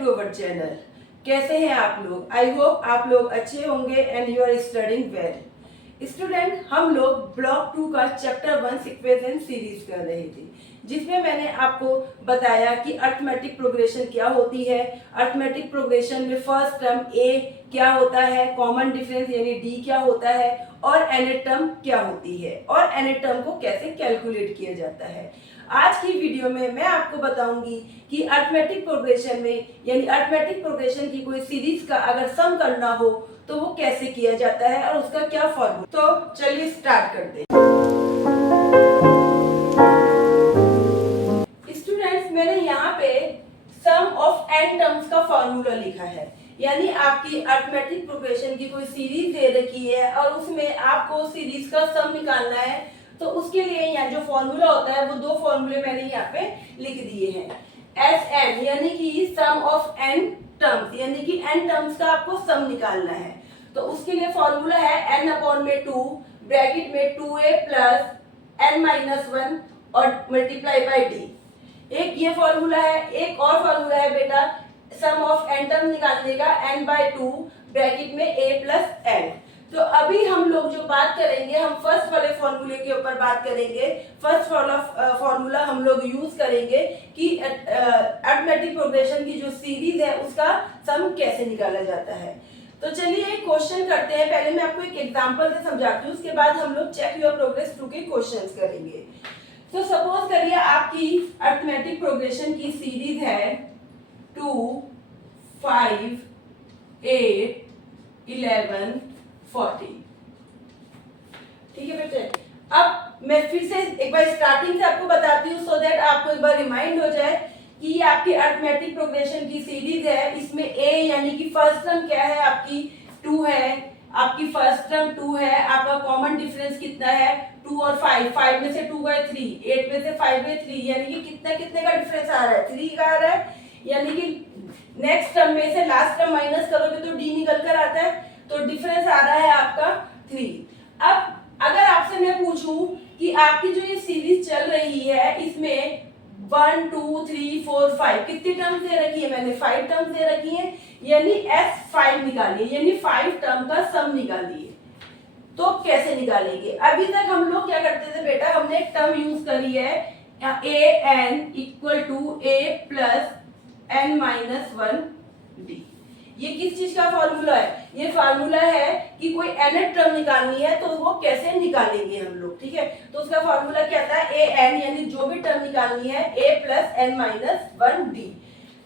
To our channel. कैसे हैं आप लोग? आई होप आप लोग अच्छे होंगे and you are studying well. Student, हम लोग ब्लॉक 2 का चैप्टर 1 इक्वेशन सीरीज कर रहे थे, जिसमें मैंने आपको बताया कि अरिथमेटिक प्रोग्रेशन क्या होती है। अरिथमेटिक प्रोग्रेशन में फर्स्ट टर्म ए क्या होता है, कॉमन डिफरेंस यानी डी क्या होता है, और nth टर्म क्या होती है, और nth टर्म को कैसे कैलकुलेट किया जाता है। आज की वीडियो में मैं आपको बताऊंगी कि अरिथमेटिक प्रोग्रेशन में यानी अरिथमेटिक प्रोग्रेशन की कोई सीरीज का अगर सम करना हो तो वो कैसे किया जाता है और उसका क्या फॉर्मूला। तो चलिए स्टार्ट करते हैं। स्टूडेंट्स, मैंने यहाँ पे सम ऑफ n टर्म्स का फॉर्मूला लिखा है, यानी आपकी अरिथमेटिक प्रोग्रेशन की कोई सीरीज दे रखी है और उसमें आपको सीरीज का सम निकालना है, तो उसके लिए यहाँ जो फॉर्मूला होता है वो दो फॉर्मूले मैंने यहाँ पे लिख दिए हैं। Sn यानी कि सम ऑफ n टर्म्स, यानी कि n टर्म्स का आपको सम निकालना है, तो उसके लिए फॉर्मूला है n अपॉन में 2 ब्रैकेट में 2a प्लस n माइनस 1 और मल्टीप्लाई बाय d। एक ये फॉर्मूला है। एक और फॉर्मूला है बेटा सम ऑफ n टर्म निकालने का n बाय 2 ब्रैकेट में a प्लस n। तो अभी हम लोग जो बात करेंगे, हम फर्स्ट वाले फॉर्मूले के ऊपर बात करेंगे। फर्स्ट वाला फॉर्मूला हम लोग यूज करेंगे कि अरिथमेटिक प्रोग्रेशन की जो सीरीज है उसका सम कैसे निकाला जाता है। तो चलिए एक क्वेश्चन करते हैं। पहले मैं आपको एक एग्जांपल से समझाती हूँ, उसके बाद हम लोग चेक योर प्रोग्रेस 2 के क्वेश्चंस करेंगे। तो सपोज करिए आपकी अरिथमेटिक प्रोग्रेशन की सीरीज है 2, 5, 8, 11, 40। ठीक है बेटे। अब मैं फिर से एक बार स्टार्टिंग से आपको बताती हूँ, सो दैट आपको एक बार रिमाइंड हो जाए कि ये आपकी अरिथमेटिक प्रोग्रेशन की सीरीज है। इसमें a यानी कि फर्स्ट टर्म क्या है आपकी 2 है, आपकी फर्स्ट टर्म 2 है, आपका कॉमन डिफरेंस कितना है 2 और 5, 5 में से 2 गए 3, 8 में से 5 गए 3, यानी कि कितना कितने का डिफरेंस आ रहा है 3 का आ रहा है, यानी कि नेक्स्ट टर्म में से लास्ट टर्म माइनस करोगे तो d निकल कर आता है, तो डिफरेंस आ रहा है आपका 3। अब अगर आपसे मैं पूछूं कि आपकी जो ये सीरीज चल रही है इसमें 1, 2, 3, 4, 5 कितनी टर्म्स दे रखी है, मैंने 5 टर्म्स दे रखी है, यानी S5 निकालिए, यानी 5 टर्म का सम निकालिए। तो कैसे निकालेंगे? अभी तक हम लोग क्या करते थे बेटा, हमने एक टर्म यूज करी है an equal to a plus n minus 1d। ये किस चीज का फॉर्मूला है? ये फॉर्मूला है कि कोई nth टर्म निकालनी है तो वो कैसे निकालेंगे हम लोग। ठीक है, तो उसका फॉर्मूला क्या था an, यानी जो भी टर्म निकालनी है a plus n minus 1d।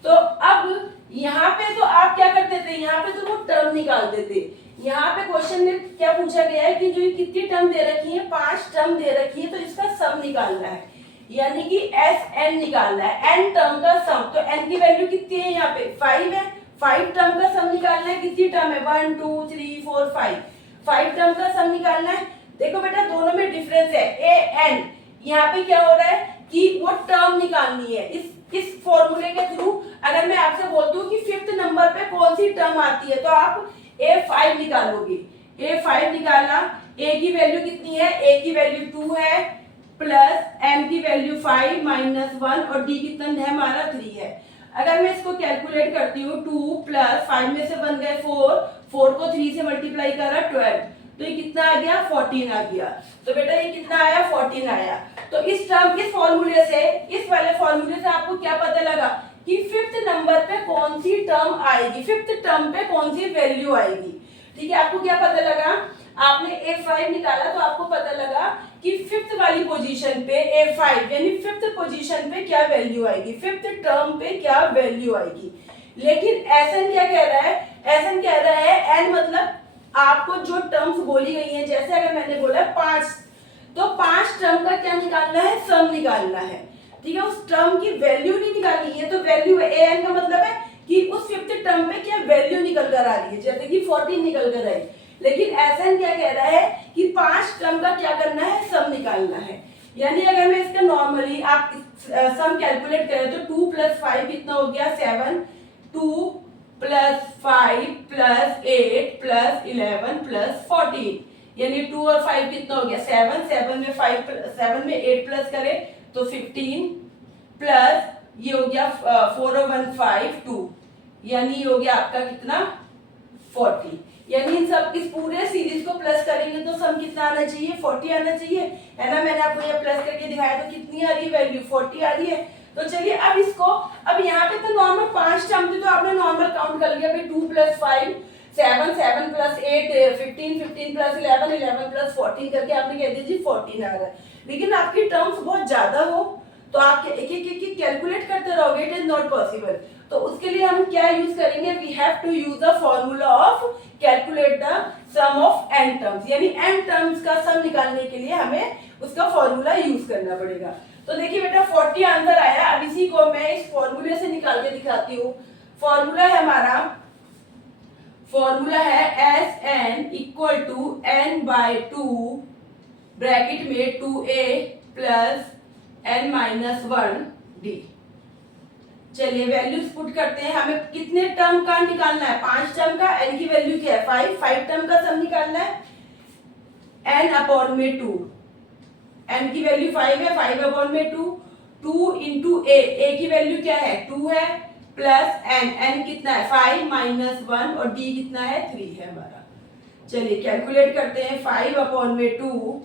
तो अब यहाँ पे तो आप क्या करते थे, यहाँ पे तो वो टर्म निकालते थे। यहाँ पे क्वेश्चन में क्या पूछा गया है कि जो कितनी टर्म दे रखी है, 5 टर्म दे रखी है, तो इसका सम निकालना है, यानी कि Sn निकालना है, n टर्म का सम। तो n की वैल्यू कितनी है, यहाँ पे 5 है, 5 टर्म का सम निकालना है। कितनी टर्म है 1, 2, 3, 4, 5, 5 टर्म का सम निकालना है। देखो बेटा दोनों में डिफरेंस है an, यहाँ पे क्या हो रहा है कि वो टर्म निकालनी है। इस फॉर्मूले के थ्रू अगर मैं आपसे बोलती हूँ कि 5th नंबर पे कौन सी टर्म आती है तो आप a5 निकालोगे। a5 निकाला, a की वैल्यू कितनी है, a की वैल्यू 2 है प्लस m की वैल्यू 5 माइनस 1 और d कितना है हमारा 3 है। अगर मैं इसको कैलकुलेट करती हूँ 2 प्लस 5 में से बन गए 4, 4 को 3 से मल्टीप्लाई करा 12, तो ये कितना आ गया 14 आ गया। तो बेटा ये कितना आया 14 आया। तो इस फॉर्मूले से, इस वाले फॉर्मूले से आपको क्या पता लगा कि 5th नंबर पे कौन सी टर्म आएगी, 5th टर्म पे कौन सी वैल्यू आएगी। ठीक है, आपको क्या पता लगा, आपने a5 निकाला तो आपको पता लगा कि 5th वाली पोजीशन पे a5 यानी 5th पोजीशन पे क्या वैल्यू आएगी, 5th टर्म पे क्या वैल्यू आएगी। लेकिन Sn क्या कह रहा है, Sn कह रहा है n मतलब आपको जो टर्म्स बोली गई हैं, जैसे अगर मैंने बोला 5, तो 5 टर्म का क्या निकालना है, सम निकालना है। ठीक है, उस टर्म की वैल्यू नहीं निकालनी है, तो वैल्यू an का मतलब है कि उस 5th टर्म पे क्या वैल्यू निकल कर आ रही है, जैसे कि 14 निकल कर आई। लेकिन Sn क्या कह रहा है कि 5 टर्म का क्या करना है, सम निकालना है। यानी अगर मैं इसका नॉर्मली आप सम कैलकुलेट करें तो 2 प्लस 5 कितना हो गया 7, 2 प्लस 5 प्लस 8 प्लस 11 प्लस 14, यानी 2 और 5 कितना हो गया 7, 7 में 8 प्लस करें तो 15 प्लस ये हो गया 4 और 1 5 2, यानी ये हो गया आपका कितना 40। यानी इन सब इस पूरे सीरीज को प्लस करेंगे तो सम कितना आना चाहिए 40 आना चाहिए, है ना। मैंने आपको ये प्लस करके दिखाया तो कितनी आ रही है वैल्यू 40 आ रही है। तो चलिए अब इसको, अब यहाँ पे तो नॉर्मल 5 टर्म थे तो आपने नॉर्मल काउंट कर लिया, भाई 2 + 5 7, 7 + 8 15, 15 + 11 11 + 14 करके आपने कह दिया जी 14 आ रहा है। लेकिन आपकी टर्म्स बहुत ज्यादा हो तो आप एक एक कैलकुलेट करते रहोगे, इट इज नॉट पॉसिबल। तो उसके लिए हम क्या यूज करेंगे, we have to use the formula of calculate the sum of n terms, यानी n टर्म्स का सम निकालने के लिए हमें उसका फॉर्मूला यूज करना पड़ेगा। तो देखिए बेटा 40 आंसर आया। अब इसी को मैं इस फॉर्मूले से निकाल के दिखाती हूँ। फॉर्मूला है हमारा, फॉर्मूला है Sn = n/2 ब्रैकेट में 2a + n-1d। चलिए वैल्यूज पुट करते हैं। हमें कितने टर्म का निकालना है, 5 टर्म का। n की वैल्यू क्या है 5, 5 टर्म का सम निकालना है। n/2, n की वैल्यू 5 है, 5/2, 2 × a की वैल्यू क्या है 2 है, प्लस n कितना है 5 - 1 और d कितना है 3 है हमारा। चलिए कैलकुलेट करते हैं। 5/2,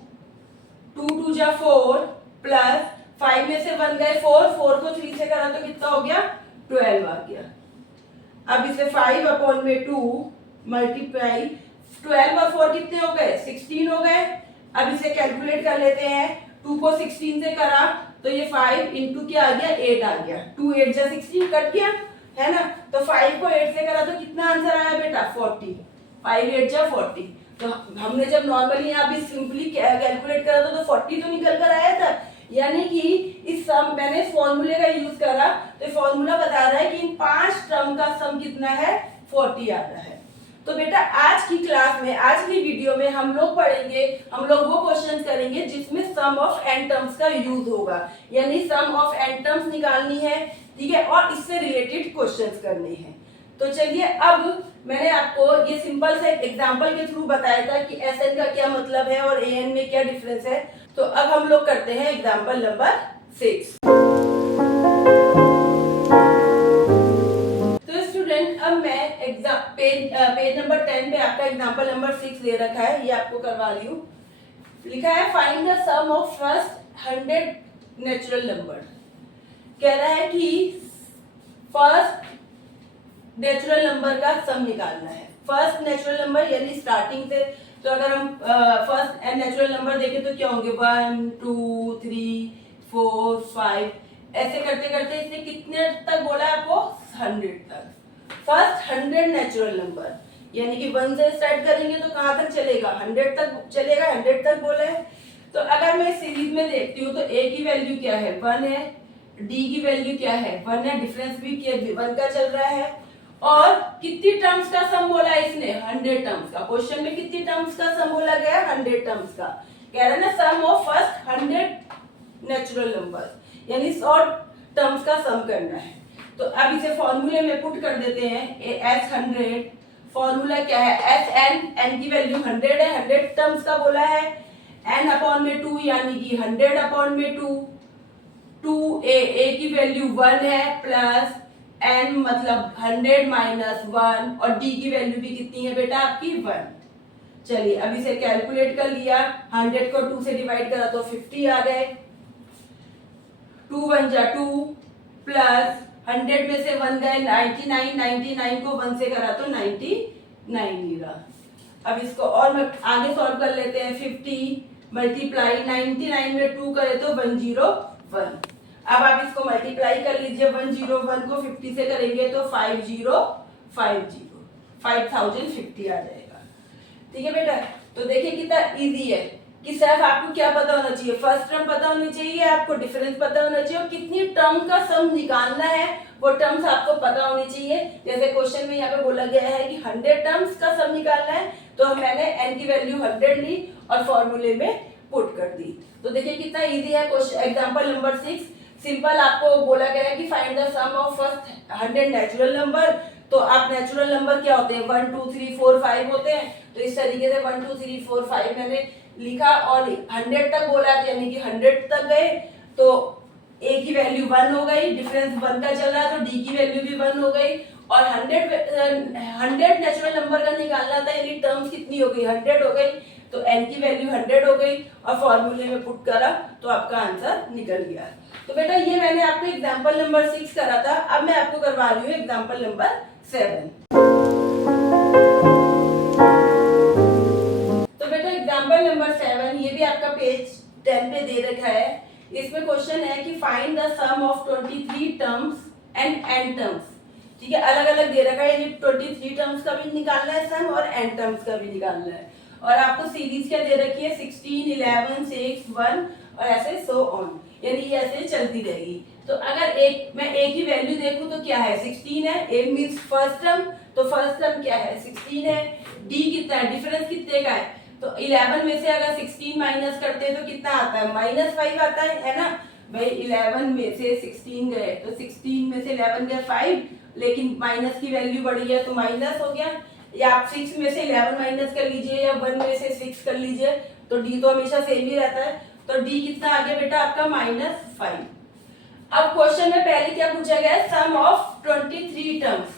2 × 2 = 4 प्लस 5 में से 1 गए 4, 4 को 3 से करा तो कितना हो गया 12 आ गया। अब इसे 5/2 मल्टीप्लाई 12 और 4 कितने हो गए 16 हो गए। अब इसे कैलकुलेट कर लेते हैं। 2 को 16 से करा तो ये 5 इंटू क्या आ गया 8 आ गया। 2 8 जा 16 कट गया, है ना। तो 5 को 8 से करा तो कितना आंसर आया बेटा 40। 5 8 जा 40। तो हमने जब नॉर्मली यहाँ भी सिंपली कैलकुलेट करा था तो 40 तो निकल कर आया था। यानी कि इस सम मैंने इस फॉर्मूले का यूज करा तो फॉर्मूला बता रहा है कि इन 5 टर्म का सम कितना है 40 आ रहा है। तो बेटा आज की क्लास में, आज की वीडियो में हम लोग पढ़ेंगे, हम लोग वो क्वेश्चन करेंगे जिसमें सम ऑफ n टर्म्स का यूज होगा, यानी सम ऑफ n टर्म्स निकालनी है, ठीक है, और इससे रिलेटेड क्वेश्चंस करने हैं। तो चलिए अब मैंने आपको ये सिंपल से एग्जांपल के थ्रू बताया था कि Sn का क्या मतलब है और An में क्या डिफरेंस है। तो अब हम लोग करते हैं एग्जांपल नंबर 6। तो स्टूडेंट अब मैं पेज नंबर 10 पे आपका एग्जांपल नंबर 6 दे रखा है, ये आपको करवा रही हूँ। लिखा है find the sum of first 100 natural number. कह रहा है कि फर्स्ट नेचुरल नंबर का सम निकालना है। फर्स्ट नेचुरल नंबर यानी स्टार्टिंग से, तो अगर हम फर्स्ट नेचुरल नंबर देखें तो क्या होंगे 1 2 3 4 5, ऐसे करते करते इसने कितने तक बोला है आपको 100 तक। फर्स्ट 100 नेचुरल नंबर यानी कि 1 से स्टार्ट करेंगे तो कहाँ तक चलेगा 100 तक चलेगा, 100 तक बोला है। तो अगर मैं सीरीज में देखती हूँ तो a की वैल्यू क्या है 1 है, d की वैल्यू क्या है 1 है, डिफरेंस भी 1 का चल रहा है। और कितनी टर्म्स का सम बोला है इसने 100 टर्म्स का। क्वेश्चन में कितनी टर्म्स का सम बोला गया 100 टर्म्स का। कह रहा है ना sum of first 100 natural numbers, यानी 100 टर्म्स का सम करना है। तो अब इसे फॉर्मूले में पुट कर देते हैं। S100 फॉर्मूला क्या है Sn की वैल्यू 100 है, 100 टर्म्स का बोला है। n/2 यानी कि 100/2, 2a की वैल्यू 1 है प्लस n मतलब 100 - 1 और d की वैल्यू भी कितनी है बेटा आपकी 1। चलिए अब इसे कैलकुलेट कर लिया। 100 को 2 से डिवाइड करा तो 50 आ गए। 2 1 जा 2 प्लस 100 में से 1 गए 99, 99 को 1 से करा तो 99 मिला। अब इसको और आगे सॉल्व कर लेते हैं। 50 मल्टीप्लाई 99 में 2 करे तो 101। अब आप इसको मल्टीप्लाई कर लीजिए। 101 को 50 से करेंगे तो 5050 आ जाएगा। ठीक है बेटा। तो देखिए कितना इजी है कि सिर्फ आपको क्या पता होना चाहिए, फर्स्ट टर्म पता होनी चाहिए, आपको डिफरेंस पता होना चाहिए और कितनी टर्म का सम निकालना है वो टर्म्स आपको पता होनी चाहिए। जैसे क्वेश्चन में यहाँ पे बोला गया है कि 100 टर्म्स का सम निकालना है, तो मैंने n की वैल्यू 100 ली और फॉर्मूले में पुट कर दी। तो देखिए कितना इजी है क्वेश्चन। एग्जांपल नंबर 6 सिंपल आपको बोला गया है कि find the sum of first 100 natural number. तो आप नेचुरल नंबर क्या होते हैं 1 2 3 4 5 होते हैं। तो इस तरीके से 1 2 3 4 5 मैंने लिखा और 100 तक बोला यानी कि 100 तक गए तो a की वैल्यू 1 हो गई, डिफरेंस 1 का चल रहा है तो d की वैल्यू भी 1 हो गई और 100 नेचुरल नंबर का निकालना था, यानी टर्म्स कितनी हो गई 100 हो गई, तो n की वैल्यू 100 हो गई और फॉर्मूले में पुट करा तो आपका आंसर निकल गया। तो बेटा ये मैंने आपको एग्जांपल नंबर 6 करा था, अब मैं आपको करवा रही हूँ एग्जांपल नंबर 7। तो बेटा एग्जांपल नंबर 7 ये भी आपका पेज 10 पे दे रखा है। इसमें क्वेश्चन है कि find the sum of 23 terms and n terms. ठीक है, अलग अलग दे रखा है, यानी 23 टर्म्स का भी निकालना है सम और n टर्म्स का भी निकालना है। और आपको सीरीज क्या दे रखी है 16, 11, 6, 1 और ऐसे सो ऑन, यानी ये ऐसे चलती रहेगी। तो अगर मैं एक ही वैल्यू देखूं तो क्या है 16 है, ए मींस फर्स्ट टर्म, तो फर्स्ट टर्म क्या है 16 है। डी कितना है, डिफरेंस कितने का है, तो 11 में से अगर 16 माइनस करते हैं तो कितना आता है -5 आता है ना भाई। 11 में से 16 गए तो 16 में से 11 गए 5, लेकिन माइनस की वैल्यू बढ़ी है तो माइनस हो गया। या आप 6 में से 11 माइनस कर लीजिए या 1 में से 6 कर लीजिए, तो डी तो हमेशा सेम ही रहता है। तो डी कितना आ गया बेटा आपका -5। अब क्वेश्चन में पहले क्या पूछा गया है, सम ऑफ 23 टर्म्स।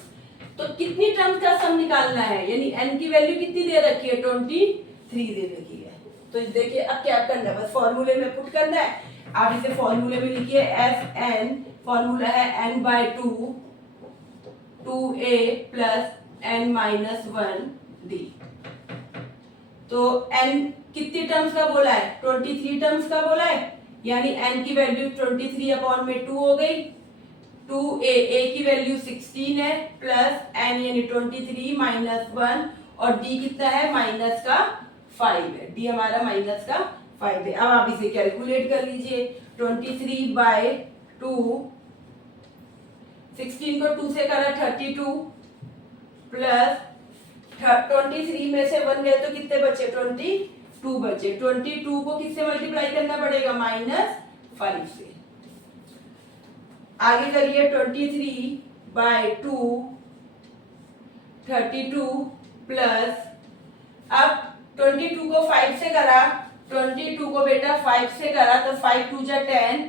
तो कितनी टर्म्स का सम निकालना है, यानी n की वैल्यू कितनी दे रखी है 23 दे रखी है। तो देखिए अब क्या करना है, बस फॉर्मूले में पुट करना है। आप इसे फॉर्मूले में लिखिए एफ एन, फॉर्मूला है n/2 2a प्लस n-1d। तो n कितनी टर्म्स का बोला है 23 टर्म्स का बोला है, यानी n की वैल्यू 23/2 हो गई। 2a a की वैल्यू 16 है प्लस n यानी 23 -1 और d कितना है -5 है, d हमारा -5 है। अब आप इसे कैलकुलेट कर लीजिए 23/2, 16 को 2 से करा 32 प्लस 23 में से 1 गए तो कितने बचे 22 बचे। 22 को किससे मल्टीप्लाई करना पड़ेगा -5 से। आगे करिए 23/2 32 प्लस, अब 22 को 5 से करा, 22 को बेटा 5 से करा तो 5 2 जा 10,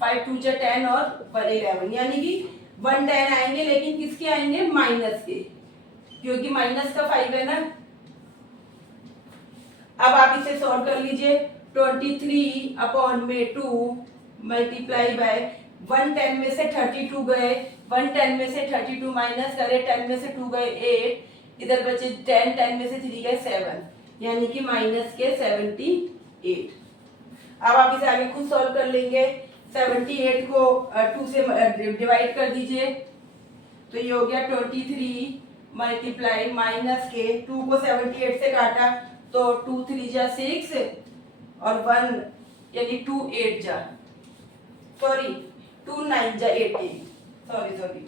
5 2 जा 10 और 1 11, यानी कि 1 10 आएंगे, लेकिन किसके आएंगे माइनस के, क्योंकि माइनस का 5 है ना। अब आप इसे सॉल्व कर लीजिए 23/2 मल्टीप्लाई बाय 110 में से 32 गए, 110 में से 32 माइनस करे, 10 में से 2 गए 8, इधर बचे 10, 10 में से 3 गए 7, यानी कि माइनस के 78। अब आप इसे आगे खुद सॉल्व कर लेंगे। 78 को 2 से डिवाइड कर दीजिए तो ये हो गया 23 मल्टीप्लाई माइनस के 2 को 78 से काटा तो 2 3 जा 6 और 1 यानी 2 8 जा 2 9 जा 18, सॉरी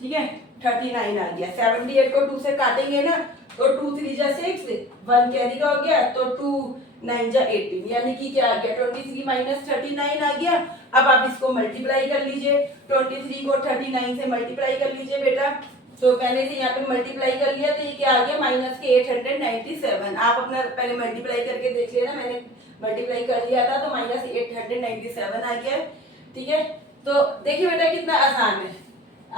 ठीक है 39 आ गया। 78 को 2 से काटेंगे ना तो 2 3 जा 6, 1 कैरी का हो गया तो 2 9 जा 18, यानी कि क्या आ गया 23 माइनस 39 आ गया। अब आप इसको मल्टीप्लाई कर लीजिए, 23 को 39 से मल्टीप्लाई कर लीजिए बेटा। तो मैंने से यहाँ पे मल्टीप्लाई कर लिया तो ये क्या आ गया माइनस के 897। आप अपना पहले मल्टीप्लाई करके देख लेना, मैंने मल्टीप्लाई कर लिया था तो माइनस 897 आ गया। ठीक है, तो देखिए बेटा कितना आसान है।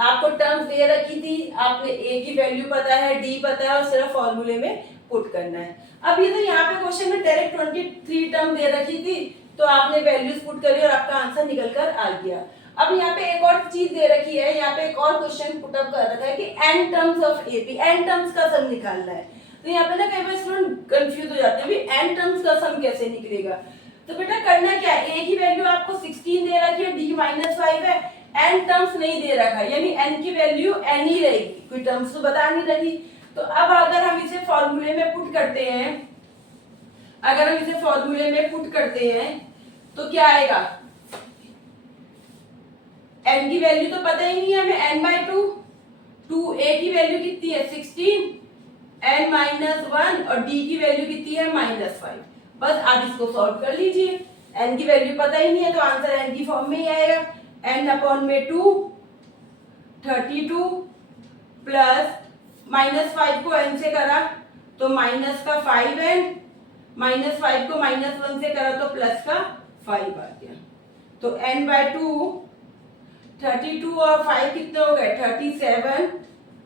आपको टर्म्स दे रखी थी, आपने ए की वैल्यू पता है, डी पता है और सिर्फ फॉर्मूले में पुट करना है। अब ये तो यहाँ पे क्वेश्चन में डायरेक्ट 23 टर्म दे रखी थी तो आपने वैल्यूज पुट करी और आपका आंसर निकल कर आ गया। अब यहाँ पे एक और चीज दे रखी है, यहाँ पे एक और क्वेश्चन पुट अप कर रखा है कि n terms of AP, n terms का सम निकालना है। तो यहाँ पे ना कई बार स्टूडेंट कंफ्यूज हो जाते हैं, भी n टर्म्स का सम कैसे निकलेगा। तो बेटा करना क्या है, a की वैल्यू आपको 16 दे रखी है, d -5 है, n टर्म्स नहीं दे रखा है, यानी n की वैल्यू n ही रहेगी, कोई टर्म्स तो बता नहीं रखी। तो अब अगर हम इसे फॉर्मूले में पुट करते हैं, अगर हम इसे फॉर्मूले में पुट करते हैं तो क्या आएगा, n की वैल्यू तो पता ही नहीं है हमें, n/2, 2a की वैल्यू कितनी है 16, n-1 और d की वैल्यू कितनी है -5। बस आप इसको सॉल्व कर लीजिए, n की वैल्यू पता ही नहीं है तो आंसर n की फॉर्म में ही आएगा। n/2 32 प्लस -5 को n से करा तो माइनस का 5n, -5 को -1 से करा तो प्लस का 5 आ गया। तो n/2 32 और 5 कितने हो गए 37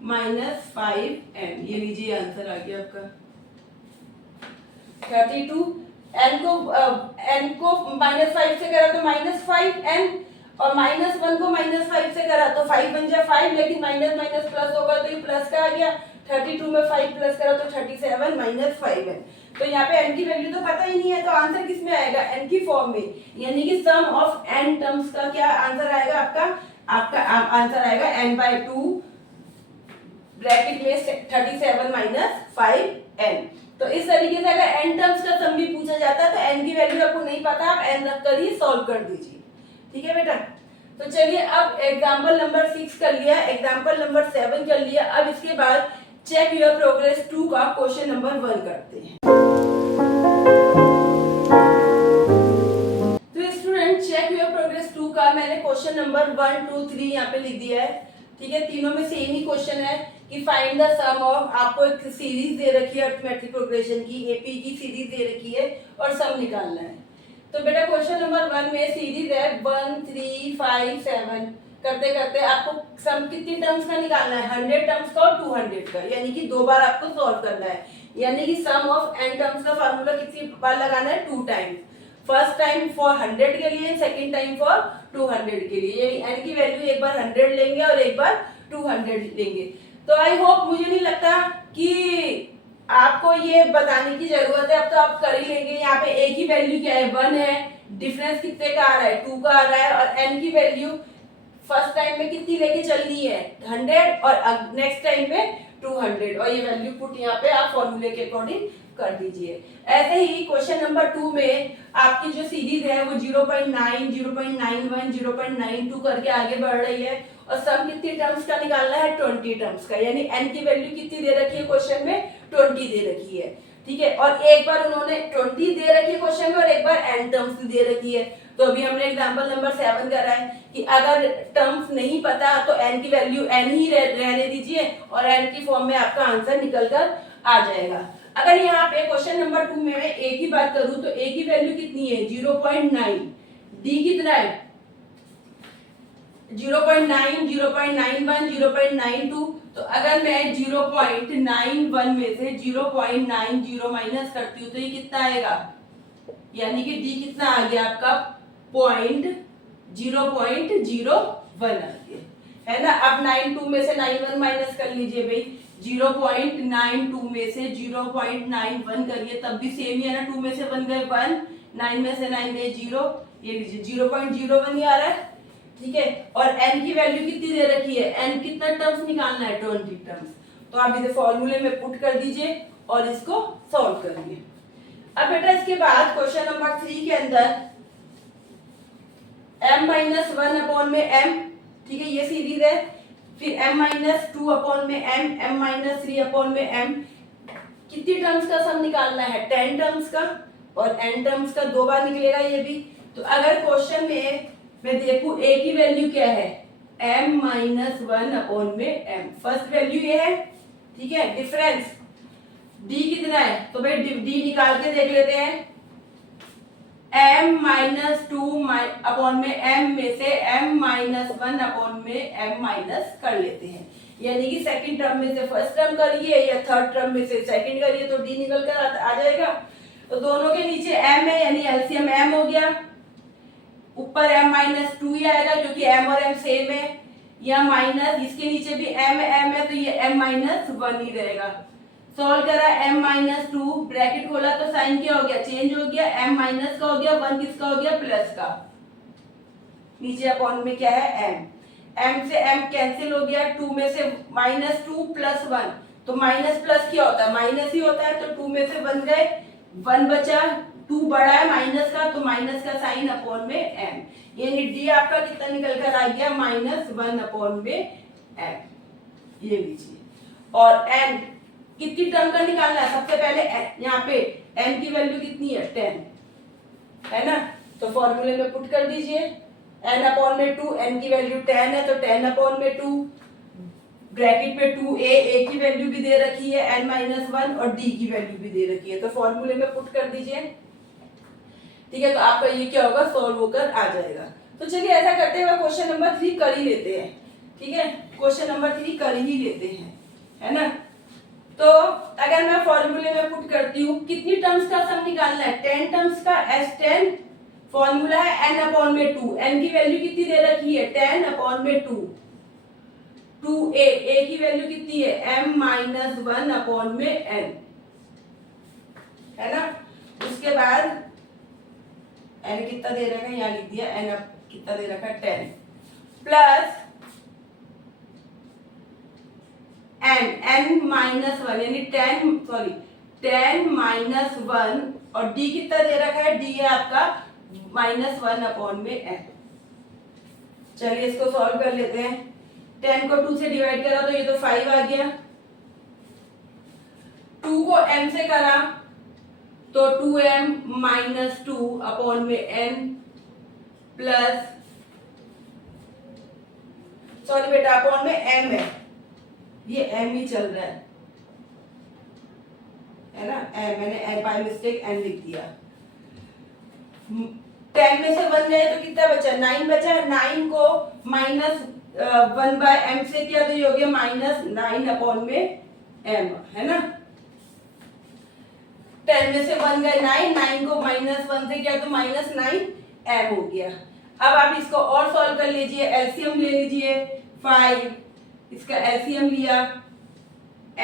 -5n। ये लीजिए आंसर आ गया आपका 32। n को -5 से करा तो -5n, और -1 को -5 से करा तो 5 बन जाए 5, लेकिन माइनस माइनस प्लस होगा तो ये प्लस का आ गया। 32 में 5 प्लस करा तो 37 -5n। तो यहाँ पे n की वैल्यू तो पता ही नहीं है, तो आंसर किस में आएगा? n की फॉर्म में, यानी कि सम ऑफ n टर्म्स का क्या आंसर आएगा आपका आंसर आएगा n/2 ब्रैकेट में 37 -5n। तो इस तरीके से अगर n टर्म्स का सम भी पूछा जाता है तो n की वैल्यू आपको नहीं पता, आप n रख कर ही सॉल्व कर दीजिए। ठीक है बेटा। तो चलिए अब एग्जांपल नंबर 6 कर लिया, एग्जांपल नंबर 7 कर लिया। अब इसके बाद चेक योर प्रोग्रेस 2 का क्वेश्चन नंबर 1 करते हैं। तो स्टूडेंट चेक योर प्रोग्रेस 2 का मैंने क्वेश्चन नंबर 1 2 3 यहाँ पे लिख दिया है। ठीक है, तीनों में सेम ही क्वेश्चन है कि फाइंड द सम ऑफ, आपको एक सीरीज दे रखी है अरिथमेटिक प्रोग्रेशन की, एपी की सीरीज दे रखी है और सम निकालना है। तो बेटा क्वेश्चन नंबर 1 में सीरीज है 1 3 5 7। करते करते आपको सम कितनी टर्म्स का निकालना है? 100 टर्म्स का और 200 का, यानी कि 2 बार आपको सॉल्व करना है। यानी कि सम ऑफ n टर्म्स का फार्मूला कितनी बार लगाना है? 2 टाइम्स। फर्स्ट टाइम फॉर 100 के लिए, सेकंड टाइम फॉर 200 के लिए। यानी n की वैल्यू एक बार 100 लेंगे और एक बार 200 लेंगे। तो आई होप, मुझे नहीं लगता कि आपको ये बताने की जरूरत है, अब तो आप कर ही लेंगे। यहाँ पे a की वैल्यू क्या है? 1 है, डिफरेंस कितने का आ रहा है? 2 का आ रहा है, और n की वैल्यू फर्स्ट टाइम में कितनी लेके चलनी है? 100, और नेक्स्ट टाइम में 200, और ये वैल्यू पुट यहाँ पे आप फॉर्मूले के अकॉर्डिंग कर दीजिए। ऐसे ही क्वेश्चन नंबर 2 में आपकी जो सीरीज है वो 0.9 0.91 0.92 करके आगे बढ़ रही है, और सम कितनी टर्म्स का निकालना है? 20 टर्म्स का। यानी n की वैल्यू कितनी दे रखी है क्वेश्चन में? 20 दे रखी है। ठीक है, और एक बार उन्होंने 20 दे रखी है क्वेश्चन में और एक बार n टर्म्स दे रखी है। तो अभी हमने एग्जांपल नंबर 7 करा है कि अगर टर्म्स नहीं पता तो n की वैल्यू n ही रहने दीजिए, और n की फॉर्म में आपका आंसर निकल कर आ जाएगा। अगर यहाँ पे क्वेश्चन नंबर 2 में मैं a की बात करूं तो a की वैल्यू कितनी है? 0.9। d कितना है? 0.9 0.91 0.92। तो अगर मैं 0.91 में से 0.90 माइनस करती हूँ तो ये कितना आएगा? यानी कि d कितना आ गया आपका? 0.01 आ गया, है ना। अब 92 में से 91 माइनस कर लीजिए भाई। 0.92 में से 0.91 करिए, तब भी सेम ही है ना। 2 में से 1 गए 1, 9 में से 9 गए 0, ये लीजिए 0.01 ही आ रहा है। ठीक है, और n की वैल्यू कितनी दे रखी है? n कितना टर्म्स निकालना है? 20 टर्म्स। तो आप इसे फॉर्मूले में पुट कर दीजिए और इसको सॉल्व करिए। अब बेटा इसके बाद क्वेश्चन नंबर 3 के अंदर m-1 अपॉन में m, ठीक है, ये सीरीज है। फिर m-2 अपॉन में m, m-3 अपॉन में m। कितनी टर्म्स का सम निकालना है? 10 टर्म्स का, और n टर्म्स का 2 बार निकलेगा ये भी। तो अगर क्वेश्चन में मैं देखूं a की वैल्यू क्या है? m-1 अपॉन में m, फर्स्ट वैल्यू ये है। ठीक है, डिफरेंस d कितना है? तो भाई d निकाल के देख लेते हैं। m-2 अपॉन में m में से m-1 अपॉन में m माइनस कर लेते हैं। यानी कि सेकंड टर्म में से फर्स्ट टर्म करिए या थर्ड टर्म में से सेकंड करिए तो d निकल कर आ जाएगा। तो दोनों के नीचे m है, यानी एलसीएम m हो गया। ऊपर m-2 ही आएगा क्योंकि m और m सेम है। या माइनस, इसके नीचे भी m है तो ये m-1 ही रहेगा। सॉल्व करा m-2, ब्रैकेट खोला तो साइन क्या हो गया? चेंज हो गया, m माइनस का हो गया, 1 किसका हो गया? प्लस का। नीचे अपॉन में क्या है? m से m कैंसिल हो गया। 2 में से -2 प्लस 1, तो माइनस प्लस क्या होता है? माइनस ही होता है। तो 2 में से 1 गए, 1 बचा, 2 बड़ा है माइनस का, तो माइनस का साइन अपॉन में m। यानी d आपका कितना निकल कर आ गया? -1 अपॉन में m। ये लीजिए। और n कितनी टर्म का निकालना है? सबसे पहले यहाँ पे n की वैल्यू कितनी है? 10, है ना। तो फॉर्मूले में पुट कर दीजिए। n अपॉन में 2, n की वैल्यू 10 है तो 10 अपॉन में 2, ब्रैकेट पे 2a की वैल्यू भी दे रखी है n-1, और d की वैल्यू भी दे रखी है। तो फॉर्मूले में पुट कर दीजिए। ठीक है, तो आपका ये क्या होगा? सॉल्व होकर आ जाएगा। तो चलिए ऐसा करते हुए क्वेश्चन नंबर 3 कर ही लेते हैं। ठीक है, क्वेश्चन नंबर 3 कर ही लेते हैं, है ना। तो अगर मैं फॉर्मूले में पुट करती हूँ, कितनी टर्म्स का सम निकालना है, 10 टर्म्स का, S10 फॉर्मूला है n अपॉन में 2, n की वैल्यू कितनी दे रखी है 10 अपॉन में 2, 2a की वैल्यू कितनी है m माइनस 1 अपॉन में n, है ना। उसके बाद n कितना दे रखा है, यहाँ लिख दिया n कितना दे रखा है 10 प्लस n माइनस 1 यानी 10 माइनस 1 और d कितना दे रखा है, d है आपका -1 अपॉन में n। चलिए इसको सॉल्व कर लेते हैं। 10 को 2 से डिवाइड करा तो ये तो 5 आ गया, 2 को m से करा तो 2m माइनस 2 अपॉन में n प्लस, सॉरी बेटा अपॉन में m है, ये m ही चल रहा है ना, m मैंने बाय मिस्टेक n लिख दिया। 10 में से 1 गए तो कितना बचा, 9 बचा, 9 को माइनस 1 बाय m से किया तो ये हो गया -9 अपॉन में m, है ना। 10 में से 1 गए 9 को -1 से किया तो -9 m हो गया। अब आप इसको और सॉल्व कर लीजिए, एलसीएम ले लीजिए, 5 इसका एलसीएम लिया,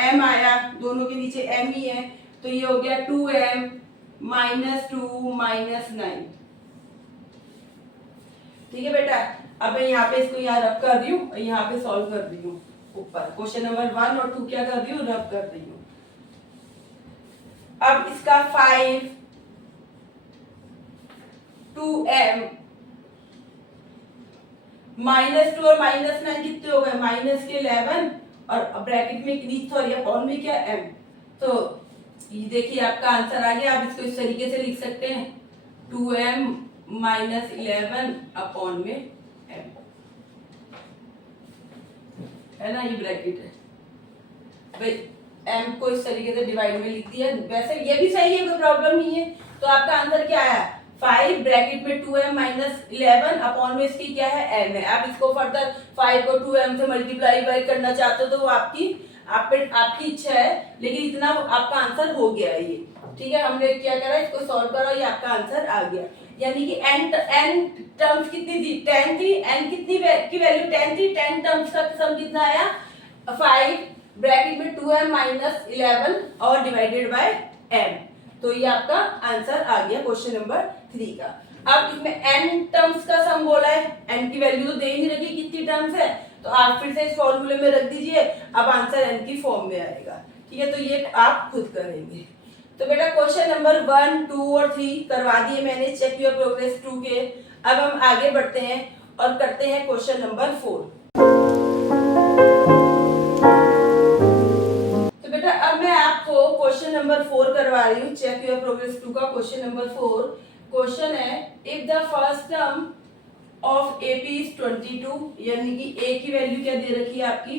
m आया, दोनों के नीचे m ही है तो ये हो गया 2m माइनस 2 माइनस 9। ठीक है बेटा, अब मैं यहाँ पे इसको यहाँ रब कर रही हूँ और यहाँ पे सॉल्व कर रही हूँ, ऊपर क्वेश्चन नंबर 1 और 2 क्या कर रही हूँ, रब कर रही हूँ। अब इसका 5 2m -2 और -9 कितने हो गए, -11 और ब्रैकेट में नीचे सॉरी अपॉन में क्या m, तो ये देखिए आपका आंसर आ गया। आप इसको इस तरीके से लिख सकते हैं 2m -11 अपॉन में m, है ना, ये ब्रैकेट है भाई, m को इस तरीके से डिवाइड में लिख दिया, वैसे ये भी सही है, कोई प्रॉब्लम नहीं है। तो आपका आंसर क्या आया, 5 ब्रैकेट में 2m -11 अपॉन में इसकी क्या है m है। आप इसको फर्दर 5 को 2m से मल्टीप्लाई करना चाहते हो तो वो आपकी इच्छा है, लेकिन इतना आपका आंसर हो गया है ये। ठीक है, हमने क्या करा, इसको सॉल्व करा, ये आपका आंसर आ गया। यानी कि n टर्म्स कितनी थी, 10 थी, n कितनी की वैल्यू 10 थी, 10 टर्म्स का सम कितना आया 5 ब्रैकेट में 2m -11 और डिवाइडेड बाय m, तो ये आपका आंसर आ गया क्वेश्चन नंबर 3 का। अब इसमें n टर्म्स का सम बोला है, n की वैल्यू तो दे ही रखी कितनी टर्म्स है, तो आप फिर से इस फॉर्मूले में रख दीजिए, अब आंसर n की फॉर्म में आएगा। ठीक है, तो ये आप खुद करेंगे। तो बेटा क्वेश्चन नंबर 1, 2 और 3 करवा दिए मैंने, चेक योर प्रोग्रेस 2 के। अब हम आगे बढ़ते हैं और करते हैं क्वेश्चन नंबर 4। तो बेटा अब मैं आपको क्वेश्चन नंबर 4 करवा रही हूँ, चेक योर प्रोग्रेस 2 का क्वेश्चन नंबर 4। क्वेश्चन है, if the first term of AP is 22, यानी कि A की वैल्यू क्या दे रखी है आपकी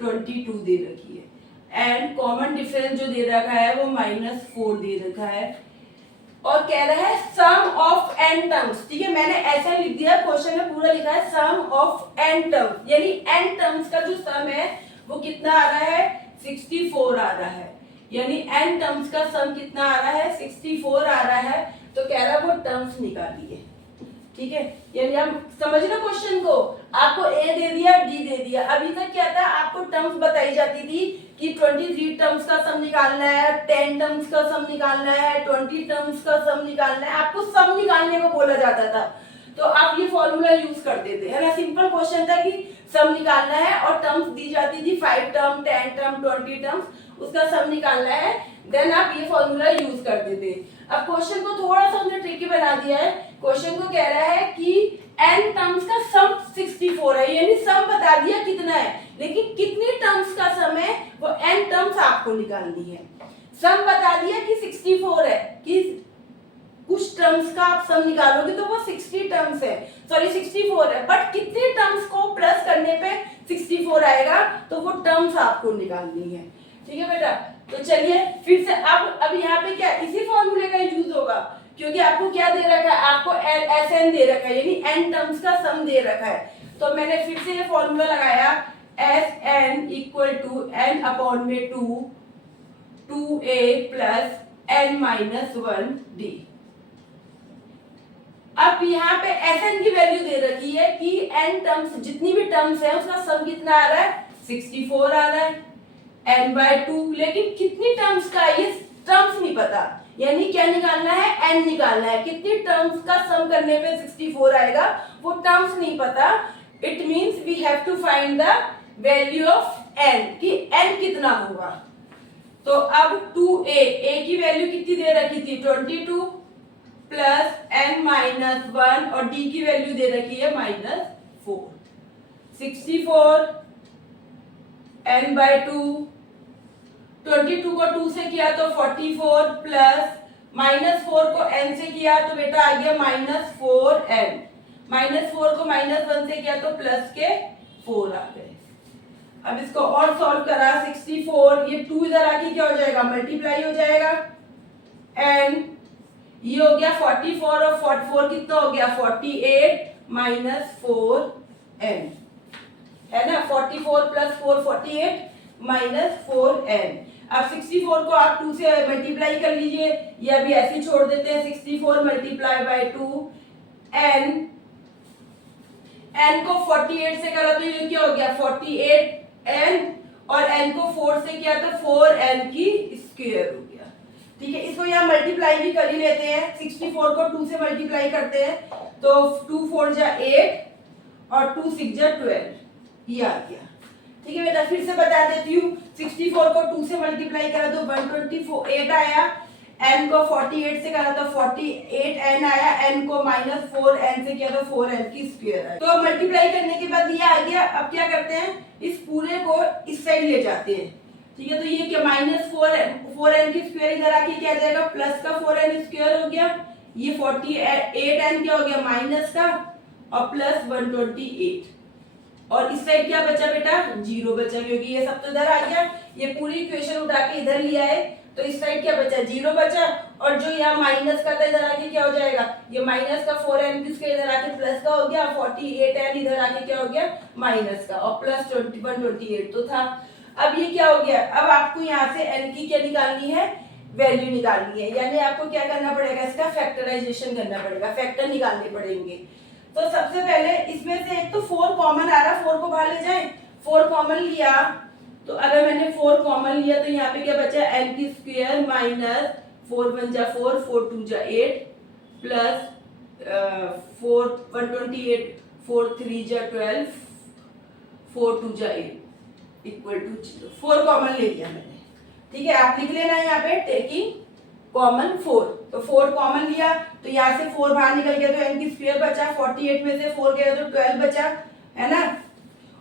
22 दे रखी है, एंड कॉमन डिफरेंस जो दे रखा है वो -4 दे रखा है, और कह रहा है सम ऑफ n टर्म्स। ठीक है, मैंने ऐसा लिख दिया, क्वेश्चन में पूरा लिखा है सम ऑफ n टर्म्स, यानी n टर्म्स का जो सम है वो कितना आ रहा है 64 आ रहा है, यानी n टर्म्स का सम कितना आ रहा है 64 आ रहा है। तो कह रहा है वो टर्म्स निकालिए। ठीक है, यानी हम समझ रहे क्वेश्चन को, आपको a दे दिया, d दे दिया। अभी तक क्या था, आपको टर्म्स बताई जाती थी कि 23 टर्म्स का सम निकालना है, 10 टर्म्स का सम निकालना है, 20 टर्म्स का सम निकालना है, आपको सम निकालने को बोला जाता था, तो आप ये फॉर्मूला यूज करते थे, है ना। सिंपल क्वेश्चन था कि सम निकालना है और टर्म्स दी जाती थी 5 टर्म, 10 टर्म, 20 टर्म्स, उसका सम निकालना है, देन आप ये फॉर्मूला यूज करते थे। अब क्वेश्चन को थोड़ा सा हमने ट्रिकी बना दिया है। क्वेश्चन को कह रहा है कि n टर्म्स का सम 64 है, यानी सम बता दिया कितना है, लेकिन कितनी टर्म्स का सम है वो n टर्म्स आपको निकालनी है। सम बता दिया कि 64 है, कि कुछ टर्म्स का आप सम निकालोगे तो वो 60 टर्म्स है, सॉरी 64 है, बट कितने टर्म्स को प्लस करने पे 64 आएगा, तो वो टर्म्स आपको निकालनी है। ठीक है बेटा, तो चलिए फिर से अब यहाँ पे क्या इसी फॉर्मूले का यूज होगा, क्योंकि आपको क्या दे रखा है, आपको Sn दे रखा है, यानी n टर्म्स का सम दे रखा है। तो मैंने फिर से ये फॉर्मूला लगाया S N equal to N upon में 2a plus n minus 1d। अब यहाँ पे Sn की वैल्यू दे रखी है कि n टर्म्स, जितनी भी टर्म्स है उसका सम कितना आ रहा है, 64 आ रहा है n/2। लेकिन कितनी टर्म्स का, ये टर्म्स नहीं पता, यानी क्या निकालना है, n निकालना है। कितनी टर्म्स का सम करने पे 64 आएगा, वो टर्म्स नहीं पता। It means we have to find the value of n, कि n कितना होगा। तो अब 2a की वैल्यू कितनी दे रखी थी, 22 प्लस n माइनस 1 और d की वैल्यू दे रखी है -4। 64 n/2, 22 को 2 से किया तो 44 प्लस -4 को n से किया तो बेटा आ गया -4n, -4 को -1 से किया तो प्लस के 4 आ गए। अब इसको और सॉल्व करा, 64 ये 2 इधर आके क्या हो जाएगा, मल्टीप्लाई हो जाएगा, n ये हो गया 44 और 44 कितना हो गया, 48 माइनस 4n, है ना। 44 प्लस 4 48 माइनस 4n। अब 64 को आप 2 से मल्टीप्लाई कर लीजिए, ये अभी ऐसे छोड़ देते हैं। 64 मल्टीप्लाई बाय 2, n को 48 से करा तो ये क्या हो गया, 48n, और n को 4 से किया तो 4n की स्क्वायर हो गया। ठीक है, इसको यहाँ मल्टीप्लाई भी कर ही लेते हैं। 64 को 2 से मल्टीप्लाई करते हैं तो 2 4 जा 8 और 2 6 जा 12, ये आ गया। ठीक है बेटा, फिर से बता देती हूँ। 64 को 2 से मल्टीप्लाई करा तो 128 आया, n को 48 से करा तो 48n आया, n को -4n से किया तो 4n की स्क्वायर आया। तो मल्टीप्लाई करने के बाद ये आ गया। अब क्या करते हैं, इस पूरे को इस साइड ले जाते हैं। ठीक है, तो ये क्या, -4n की स्क्वायर इधर आके क्या आ जाएगा, प्लस का 4n स्क्वायर हो गया। ये 48n क्या हो गया, माइनस का, और प्लस 128, और इस साइड क्या बचा बेटा, 0 बचा, क्योंकि ये सब तो इधर आ गया। ये पूरी इक्वेशन उठा के इधर लिया है तो इस साइड क्या बचा, 0 बचा, और जो यहाँ माइनस का था इधर आके क्या हो जाएगा, ये माइनस का 4n किसके इधर आके प्लस का हो गया, 48n इधर आके क्या हो गया, माइनस का, और प्लस 128 तो था। अब ये क्या हो गया, अब आपको यहाँ से n की क्या निकालनी है, वैल्यू निकालनी है, यानी आपको क्या करना पड़ेगा, इसका फैक्टराइजेशन करना पड़ेगा, फैक्टर निकालने पड़ेंगे। तो सबसे पहले इसमें से एक तो 4 कॉमन आ रहा, 4 को बाहर ले जाएं। 4 कॉमन लिया तो अगर मैंने 4 कॉमन लिया तो यहाँ पे क्या बचा, n की स्क्वायर माइनस 4 1 जा 4, 4 2 जा 8 प्लस 4 128, 4 3 जा 12, 4 2 जा 8 इक्वल टू 0। 4 कॉमन ले लिया मैंने। ठीक है, आप लिख लेना यहाँ पे टेकिंग कॉमन 4। तो 4 कॉमन लिया तो यहाँ से 4 बाहर निकल गया तो n की स्क्वायर बचा, 48 में से 4 गया तो 12 बचा, है ना,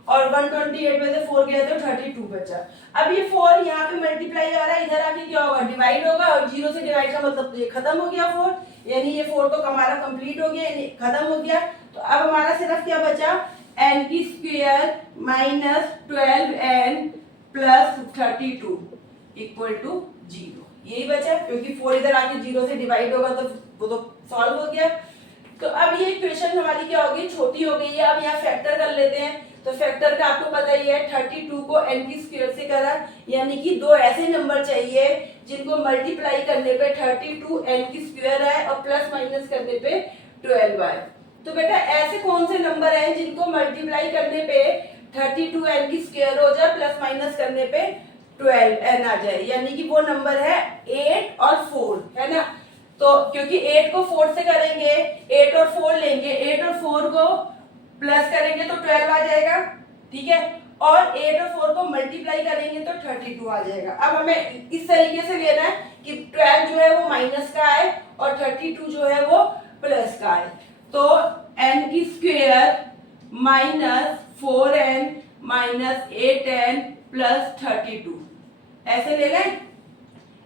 और 128 में से 4 गया तो 32 बचा। अब ये 4 यहाँ पे मल्टीप्लाई आ रहा है, इधर आके क्या होगा, डिवाइड होगा, और 0 से डिवाइड का मतलब तो ये खत्म हो गया 4, यानी ये 4 तो हमारा कंप्लीट हो गया, खत्म हो गया। तो अब हमारा सिर्फ क्या बचा, n की square minus 12n plus 32 equal to 0, यही बचा, क्योंकि 4 इधर आके 0 से डिवाइड होगा तो वो तो सॉल्व हो गया। तो अब ये इक्वेशन हमारी क्या होगी, छोटी हो गई है। अब यहाँ फैक्टर कर लेते हैं। तो फैक्टर का आपको पता ही है, 32 को n की स्क्वायर से करा, यानी कि दो ऐसे नंबर चाहिए जिनको मल्टीप्लाई करने पे 32 n की स्क्वायर है और प्लस माइनस करने पे 12 है। तो बेटा ऐसे कौन से नंबर हैं जिनको मल्टीप्लाई करने पे 32 n की स्क्वायर हो जाए, प्लस माइनस करने पे 12n आ जाए, यानी कि वो नंबर है 8 और 4, है ना। तो क्योंकि 8 को 4 से करेंगे, 8 और 4 लेंगे, 8 और 4 को प्लस करेंगे तो 12 आ जाएगा, ठीक है, और 8 और 4 को मल्टीप्लाई करेंगे तो 32 आ जाएगा। अब हमें इस तरीके से लेना है कि 12 जो है वो माइनस का है और 32 जो है वो प्लस का है। तो n की square minus 4n minus 8n plus 32 ऐसे ले लें,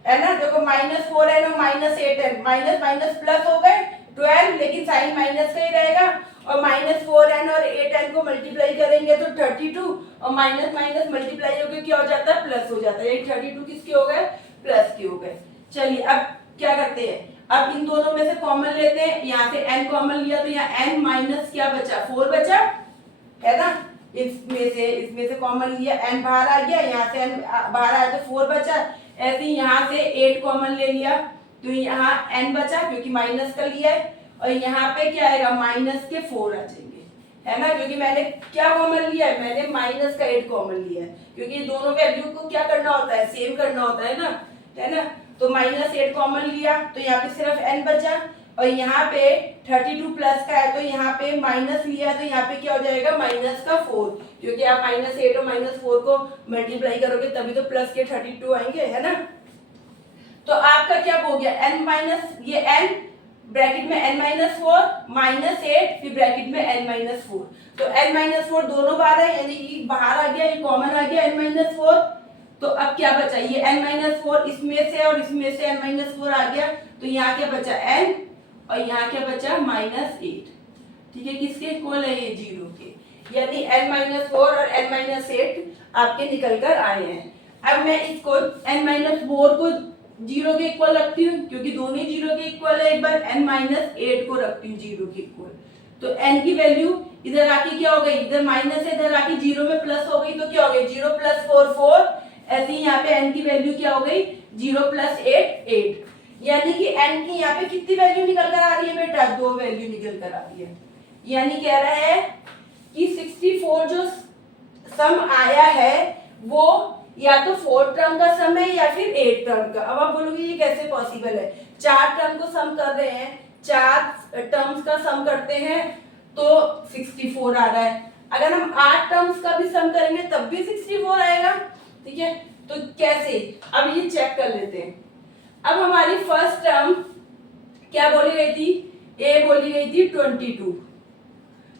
है ना। देखो -4n और -8n, माइनस माइनस प्लस हो गए 12, लेकिन साइन माइनस का ही रहेगा, और -4n और 8n को मल्टीप्लाई करेंगे तो 32, और माइनस माइनस मल्टीप्लाई होकर क्या हो जाता है, प्लस हो जाता है, यानी 32 किसके हो गए, प्लस के हो गए। चलिए अब क्या करते हैं, अब इन दोनों में से कॉमन लेते हैं। यहाँ से n कॉमन लिया तो यहाँ n माइनस क्या बचा, 4 बचा, है ना। इसमें से कॉमन लिया, n बाहर आ गया, यहाँ से n बाहर आया तो 4 बचा। ऐसे ही यहाँ से 8 कॉमन ले लिया तो यहाँ n बचा क्योंकि माइनस का लिया है, और यहाँ पे क्या आएगा माइनस के 4 आ जाएंगे, है ना, क्योंकि मैंने क्या कॉमन लिया है, मैंने माइनस का 8 कॉमन लिया है, क्योंकि दोनों वैल्यू को क्या करना होता है, सेम करना होता है ना। तो माइनस 8 कॉमन लिया तो यहाँ पे सिर्फ n बचा, और यहाँ पे 32 प्लस का है तो यहाँ पे माइनस लिया तो यहाँ पे क्या हो जाएगा माइनस का 4, क्योंकि आप -8 और -4 को मल्टीप्लाई करोगे तभी तो प्लस के 32 आएंगे, है ना। तो आपका क्या हो गया n माइनस ये n ब्रैकेट में n-4 -8 फिर ब्रैकेट में n-4, तो n-4 दोनों बार है यानी कि बाहर आ गया, ये कॉमन आ गया n-4। तो अब क्या बचा, ये n-4 इसमें से और इसमें से n-4 आ गया, तो यहाँ क्या बचा n और यहाँ क्या बचा -8, ठीक है, किसके इक्वल है ये 0 के, यानी n-4 और n-8 आपके निकल कर आए हैं। अब मैं इसको n-4 को 0 के इक्वल रखती हूँ क्योंकि दोनों ही 0 के इक्वल है, एक बार n-8 को रखती हूँ 0 के इक्वल, तो n की वैल्यू इधर आके क्या हो गई, इधर माइनस है इधर आके 0 में प्लस हो गई, तो क्या हो गई 0 + 4 4, ऐसे ही यहाँ पे n की वैल्यू क्या हो गई 0 + 8 8, यानी कि n की यहाँ पे कितनी वैल्यू निकल कर आ रही है बेटा, 2 वैल्यू निकल कर आ रही है, यानी कह रहा है कि 64 जो सम आया है वो या तो 4 टर्म का सम है या फिर 8 टर्म का। अब आप बोलोगे ये कैसे पॉसिबल है, 4 टर्म को सम कर रहे हैं, 4 टर्म्स का सम करते हैं तो 64 आ रहा है, अगर हम 8 टर्म्स का भी सम करेंगे तब भी 64 आएगा, ठीक है। तो कैसे, अब ये चेक कर लेते हैं। अब हमारी फर्स्ट टर्म क्या बोली गई थी, a बोली गई थी 22,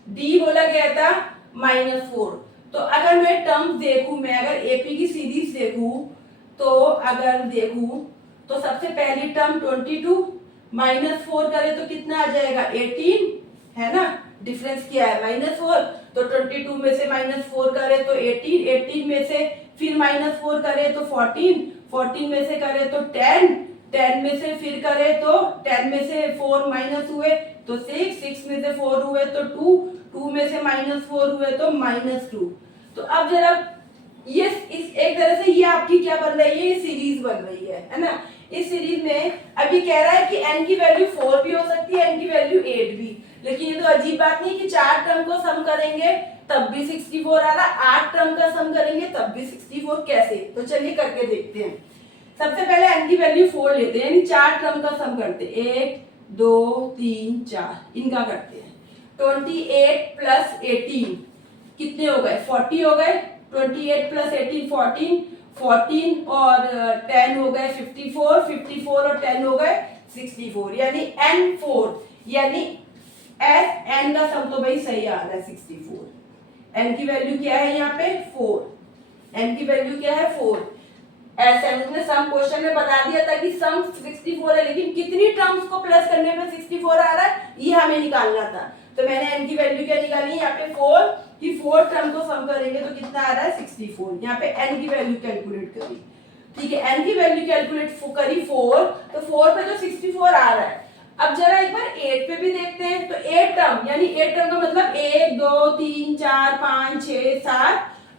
d बोला गया था -4, तो अगर मैं टर्म देखूं, मैं अगर एपी की सीरीज देखूं तो अगर देखूं तो सबसे पहली टर्म 22 -4 करे तो कितना आ जाएगा 18, है ना, डिफरेंस क्या है -4, तो 22 में से -4 करे तो 18, 18 में से फिर -4 करे तो 14, 14 में से करे तो 10, 10 में से फिर करे तो 10 में से 4 माइनस हुए तो 6, 6 में से 4 हुए तो 2, 2 में से -4 हुए तो -2। तो अब जरा ये इस एक तरह से ये आपकी क्या बन रही है, ये सीरीज बन रही है ना। इस सीरीज में अब ये कह रहा है कि n की वैल्यू 4 भी हो सकती है, n की वैल्यू 8 भी, लेकिन ये तो अजीब बात नहीं कि 4 टर्म को सम करेंगे तब भी 64 आ रहा, 8 टर्म का सम करेंगे तब भी 64, कैसे, तो चलिए करके देखते हैं। सबसे पहले n की वैल्यू 4 लेते हैं, यानी 4 टर्म का सम करते हैं, 1 2 3 4 इनका करते हैं। 28 + 18 कितने हो गए 40 हो गए, 28 + 18 14, 14 और 10 हो गए 54, 54 और 10 हो गए 64, यानी n4, यानी s n का सम तो भाई सही आ रहा है 64, n की वैल्यू क्या है यहाँ पे 4, n की वैल्यू क्या है 4, ऐसा उसने सम क्वेश्चन में बता दिया था कि सम 64 है, लेकिन कितनी टर्म्स को प्लस करने पे 64 आ रहा है ये हमें निकालना था, तो मैंने n की वैल्यू क्या निकाली यहाँ पे 4, कि 4 टर्म को सम करेंगे तो कितना आ रहा है 64, यहाँ पे n की वैल्यू कैलकुलेट करी, ठीक है, n की वैल्यू कैलकुलेट करी 4, तो 4 पे तो 64 आ रहा है। अब जरा एक बार 8 पे भी देखते हैं, तो 8 टर्म, यानी 8 टर्म का मतलब 1 2 3 4 5 6 7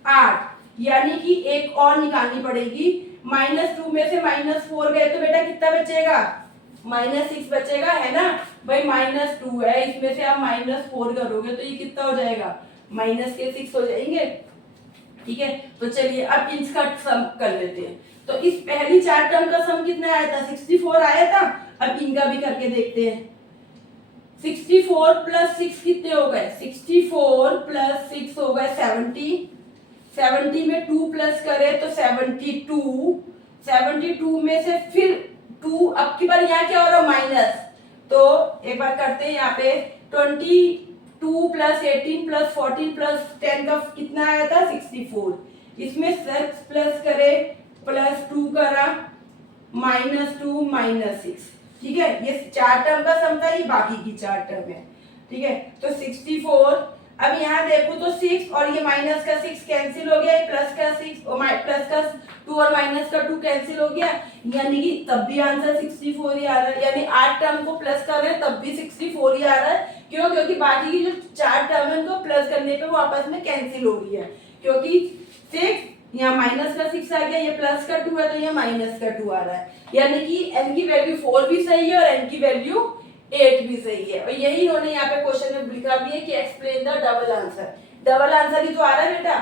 8, यानी कि एक और निकालनी पड़ेगी, -2 में से -4 गए तो बेटा कितना बचेगा -6 बचेगा, है ना भाई, -2 है इसमें से आप -4 करोगे तो ये कितना हो जाएगा -6 हो जाएंगे, ठीक है। तो चलिए अब इसका सम कर लेते हैं, तो इस पहली 4 टर्म का सम कितना आया था 64 आया था, अब इनका भी करके देखते हैं। 64 + 6 कितने हो गए, 64 + 6 हो गए 70, 70 में 2 प्लस करे तो 72, 72 में से फिर 2, अब की बार यहाँ क्या हो रहा है माइनस, तो एक बार करते हैं यहाँ पे 22 + 18 + 14 + 10 का कितना आया था 64, इसमें 6 प्लस करे +2 करा -2 -6, ठीक है, ये 4 टर्म का सम था, ये बाकी की 4 टर्म है, ठीक है। तो 64 अब यहाँ देखो तो 6 और ये माइनस का 6 कैंसिल हो गया, प्लस का 6 और प्लस का 2 और माइनस का 2 कैंसिल हो गया, यानी कि तब भी आंसर 64 ही आ रहा है। यानी 8 टर्म को प्लस कर रहे हैं तब भी 64 ही आ रहा है। क्यों? क्योंकि बाकी की जो 4 टर्म है उनको प्लस करने पे वो आपस में कैंसिल हो रही है। क्योंकि 6 यहाँ माइनस का 6 आ गया, ये प्लस का 2 है तो ये माइनस का 2 आ रहा है। यानी कि n की वैल्यू 4 भी सही है और n की वैल्यू 8 भी सही है। और यही इन्होंने यहाँ पे क्वेश्चन में लिखा भी है कि explain the double answer. Double answer ही तो आ रहा है बेटा,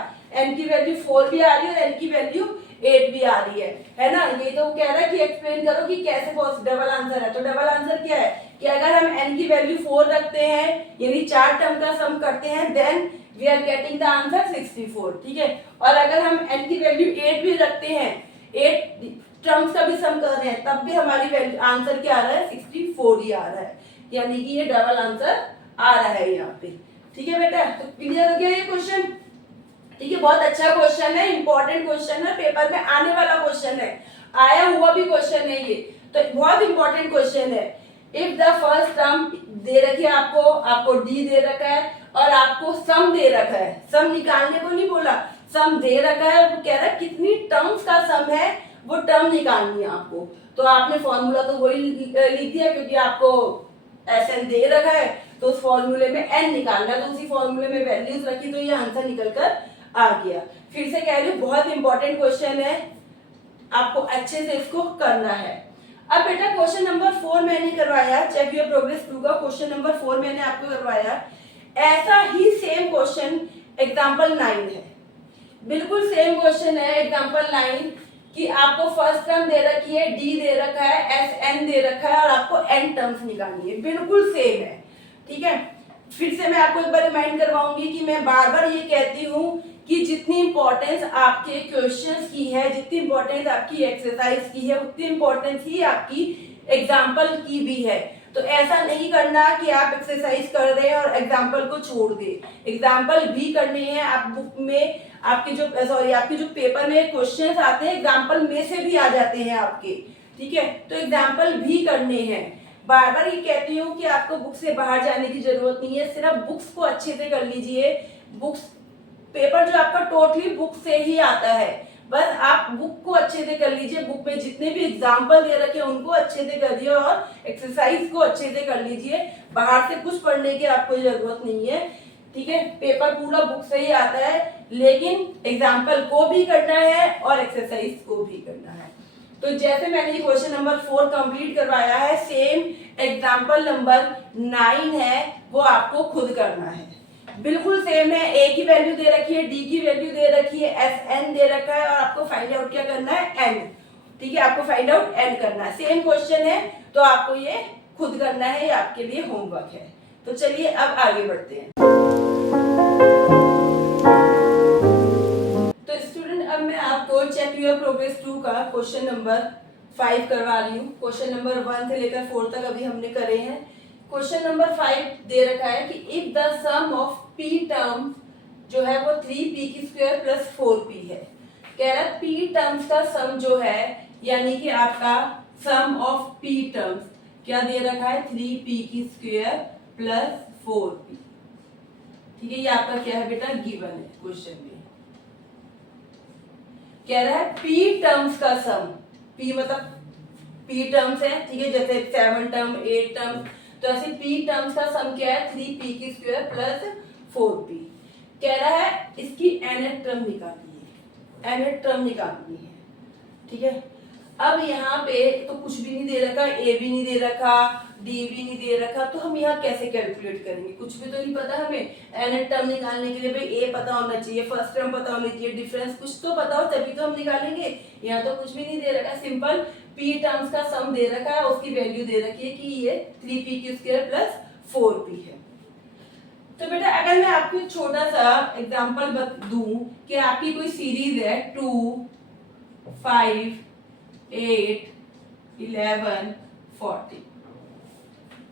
n की वैल्यू 4 भी आ रही है और n की वैल्यू 8 भी आ रही है ना। ये तो कह रहा है कि एक्सप्लेन करो कि कैसे डबल आंसर है। तो डबल आंसर क्या है कि अगर हम n की वैल्यू 4 रखते हैं यानी 4 टर्म का सम करते हैं, then we are getting the answer 64। ठीक है, और अगर हम n की वैल्यू 8 भी रखते हैं, 8 टर्म्स का भी सम कर रहे हैं, तब भी हमारी वैल्यू आंसर क्या आ रहा है 64 ही आ रहा है। यानी कि ये डबल आंसर आ रहा है यहाँ पे। ठीक है बेटा, तो क्लियर हो गया ये क्वेश्चन। ठीक है, बहुत अच्छा क्वेश्चन है, इंपॉर्टेंट क्वेश्चन है, पेपर में आने वाला क्वेश्चन है, आया हुआ भी क्वेश्चन है ये, तो बहुत इंपॉर्टेंट क्वेश्चन है। इफ द फर्स्ट टर्म दे रखी है आपको डी दे रखा है और आपको सम दे रखा है, सम निकालने को नहीं बोला, सम दे रखा है, वो कह रहा है कितनी टर्म्स का सम है वो टर्म निकालनी है आपको। तो आपने फॉर्मूला तो वही लिख दिया क्योंकि आपको एन दे रखा है, तो उस फॉर्मूले में एन निकालना है, तो उसी फॉर्मूले में वैल्यूज रखी तो ये आंसर निकल कर आ गया। फिर से कह रही हूँ बहुत इंपॉर्टेंट क्वेश्चन है, आपको अच्छे से इसको करना है। अब बेटा क्वेश्चन नंबर 4 मैंने करवाया, चेक योर प्रोग्रेस 2 का क्वेश्चन नंबर 4 मैंने आपको करवाया। ऐसा ही सेम क्वेश्चन एग्जांपल 9 है, बिल्कुल सेम क्वेश्चन है एग्जांपल 9 कि आपको फर्स्ट टर्म दे रखी है, डी दे रखा है, एस एन दे रखा है और आपको एन टर्म्स निकालनी है, बिल्कुल सेम है। ठीक है, फिर से मैं आपको एक बार रिमाइंड करवाऊंगी कि मैं बार बार ये कहती हूँ कि जितनी इंपॉर्टेंस आपके क्वेश्चंस की है, जितनी इंपॉर्टेंस आपकी एक्सरसाइज की है, उतनी इंपॉर्टेंस ही आपकी एग्जाम्पल की भी है। तो ऐसा नहीं करना कि आप एक्सरसाइज कर रहे हैं और एग्जाम्पल को छोड़ दे, एग्जाम्पल भी करने हैं। आप बुक में आपके जो पेपर में क्वेश्चंस आते हैं एग्जाम्पल में से भी आ जाते हैं आपके। ठीक है, तो एग्जाम्पल भी करने हैं। बार बार ये कहती हूँ कि आपको बुक से बाहर जाने की जरूरत नहीं है, सिर्फ बुक्स को अच्छे से कर लीजिए। बुक्स पेपर जो आपका टोटली बुक से ही आता है, बस आप बुक को अच्छे से कर लीजिए। बुक में जितने भी एग्जाम्पल दे रखे हैं उनको अच्छे से करिए और एक्सरसाइज को अच्छे से कर लीजिए। बाहर से कुछ पढ़ने की आपको जरूरत नहीं है। ठीक है, पेपर पूरा बुक से ही आता है, लेकिन एग्जाम्पल को भी करना है और एक्सरसाइज को भी करना है। तो जैसे मैंने ये क्वेश्चन नंबर 4 कंप्लीट करवाया है, सेम एग्जाम्पल नंबर 9 है वो आपको खुद करना है, बिल्कुल सेम है। ए की वैल्यू दे रखी है, डी की वैल्यू दे रखी है, एस एन दे रखा है और आपको फाइंड आउट क्या करना है, एन। ठीक है, आपको फाइंड आउट एन करना है। सेम क्वेश्चन है तो आपको ये खुद करना है, ये आपके लिए होमवर्क है। तो चलिए अब आगे बढ़ते हैं। तो स्टूडेंट अब मैं आपको चेक योर प्रोग्रेस 2 का क्वेश्चन नंबर 5 करवा रही हूँ। क्वेश्चन नंबर 1 से लेकर 4 तक अभी हमने करे हैं। क्वेश्चन नंबर 5 दे रखा है कि if the sum of P term जो है वो 3p की स्क्वायर प्लस 4p है। कह रहा है p टर्म्स का सम जो है, यानी कि आपका सम ऑफ p टर्म्स क्या दे रखा है, 3p की स्क्वायर प्लस 4p। ठीक है, ये आपका क्या है बेटा, गिवन है क्वेश्चन में। कह रहा है p टर्म्स का सम, p मतलब p टर्म्स है, ठीक है, जैसे 7 टर्म 8 टर्म, तो ऐसे p टर्म्स का सम क्या है, 3p की स्क्वायर प्लस 4p। कह रहा है इसकी nth टर्म निकालनी है, nth टर्म निकालनी है। ठीक है, अब यहाँ पे तो कुछ भी नहीं दे रखा, a भी नहीं दे रखा, d भी नहीं दे रखा, तो हम यहाँ कैसे कैलकुलेट करेंगे, कुछ भी तो नहीं पता हमें। nth टर्म निकालने के लिए भाई a पता होना चाहिए, फर्स्ट टर्म पता होना चाहिए, डिफरेंस कुछ तो पता हो तभी तो हम निकालेंगे। यहाँ तो कुछ भी नहीं दे रखा, सिंपल p टर्म्स का सम दे रखा है, उसकी वैल्यू दे रखी है कि ये 3p की स्क्वायर प्लस 4p है। तो बेटा अगर मैं आपको एक छोटा सा एग्जांपल दूं कि आपकी कोई सीरीज है 2, 5, 8, 11, 40,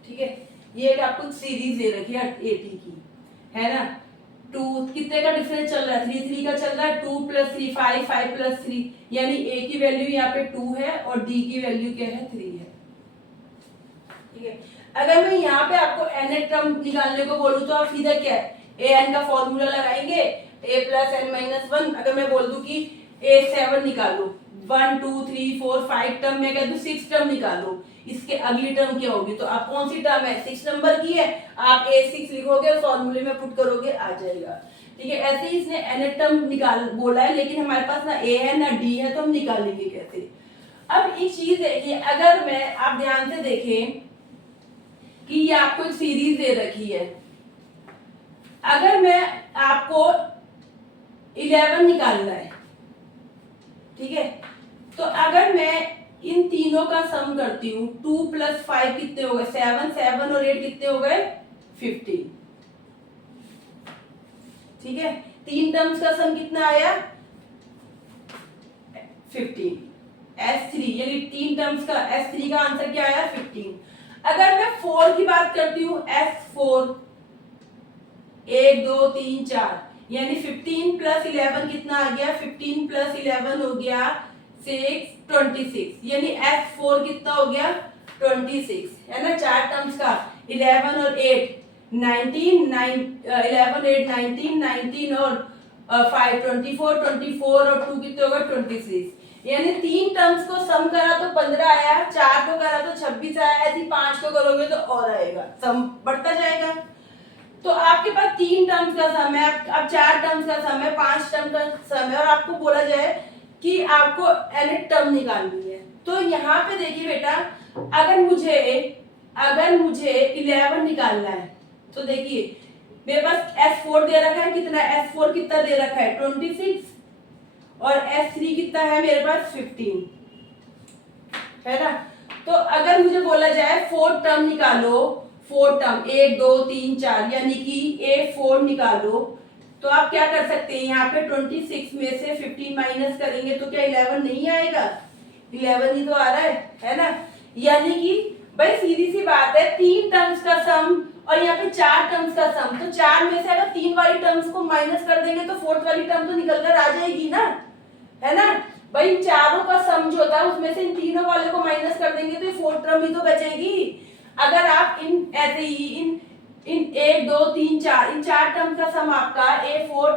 ठीक है, ये एक आपको सीरीज दे रखी है 80 की, है ना। 2 कितने का डिफरेंस चल रहा है, 3 3 का चल रहा है, 2 + 3 5 5 + 3, यानी a की वैल्यू यहाँ पे 2 है और d की वैल्यू क्या है, 3 है। ठीक है, अगर मैं यहाँ पे आपको nth टर्म निकालने को बोलूं तो आप सीधा क्या है, ए एन का फॉर्मूला लगाएंगे, ए प्लस एन माइनस वन। अगर मैं बोल दूं कि ए 7 निकालो, 1 2 3 4 5 टर्म में कह दूं 6 टर्म निकालो, इसके अगली टर्म क्या होगी, तो आप कौन सी टर्म है, 6 नंबर की है, आप A6 लिखोगे, फॉर्मूले में पुट करोगे, आ जाएगा। ठीक है, ऐसे ही इसने n टर्म निकाल बोला है, लेकिन हमारे पास ना A है ना D है, तो हम निकालेंगे कैसे। अब एक चीज देखिए, अगर मैं, आप ध्यान से देखें कि ये आपको एक सीरीज दे रखी है, अगर मैं आपको 11 निकालना है, ठीक है, तो अगर मैं इन तीनों का सम करती हूँ, 2 + 5 कितने हो गए, 7, 7 और 8 कितने हो गए, 15। ठीक है, तीन टर्म्स का सम कितना आया, 15। S3 यानी तीन टर्म्स का S3 का आंसर क्या आया, 15। अगर मैं 4 की बात करती हूँ, S4 1 2 3 4 यानी 15 + 11 कितना आ गया, 15 + 11 हो गया 6 26 यानी S4 कितना हो गया, 26 है ना। चार टर्म्स का 11 और 8 19 11 8 19 19 और 5 24 24 और 2 कितने होगा, 26 यानी तीन टर्म्स को सम करा तो 15 आया, चार को करा तो 26 आया, यदि 5 को करोगे तो और आएगा, सम बढ़ता जाएगा। तो आपके पास तीन टर्म्स का सम है, अब चार टर्म्स का सम है, 5 टर्म का सम है, और आपको बोला जाए कि आपको n टर्म निकालनी है। तो यहाँ पे देखिए बेटा, अगर मुझे 11 निकालना है, तो देखिए मेरे पास S4 दे रखा है, कितना S4 कितना दे रखा है, 26 और S3 कितना है मेरे पास, 15 है ना। तो अगर मुझे बोला जाए 4 टर्म निकालो, 4 टर्म 1 2 3 4 यानी कि A4 निकालो, तो आप क्या कर सकते हैं, यहाँ पे 26 में से 15 माइनस करेंगे तो क्या 11 नहीं आएगा, 11 ही तो आ रहा है ना। यानी कि भाई सीधी सी बात है, तीन टर्म्स का सम और यहाँ पे चार टर्म्स का सम, तो चार में से अगर तीन वाली टर्म्स को माइनस कर देंगे तो फोर्थ वाली टर्म तो निकल कर आ जाएगी ना, है ना। भाई चारों का सम जो होता है उसमें से इन तीनों वाले को माइनस कर देंगे तो ये फोर्थ टर्म ही तो बचेगी। अगर आप इन ऐसे ही इन 1 2 3 4 इन चार टर्म का सम आपका S4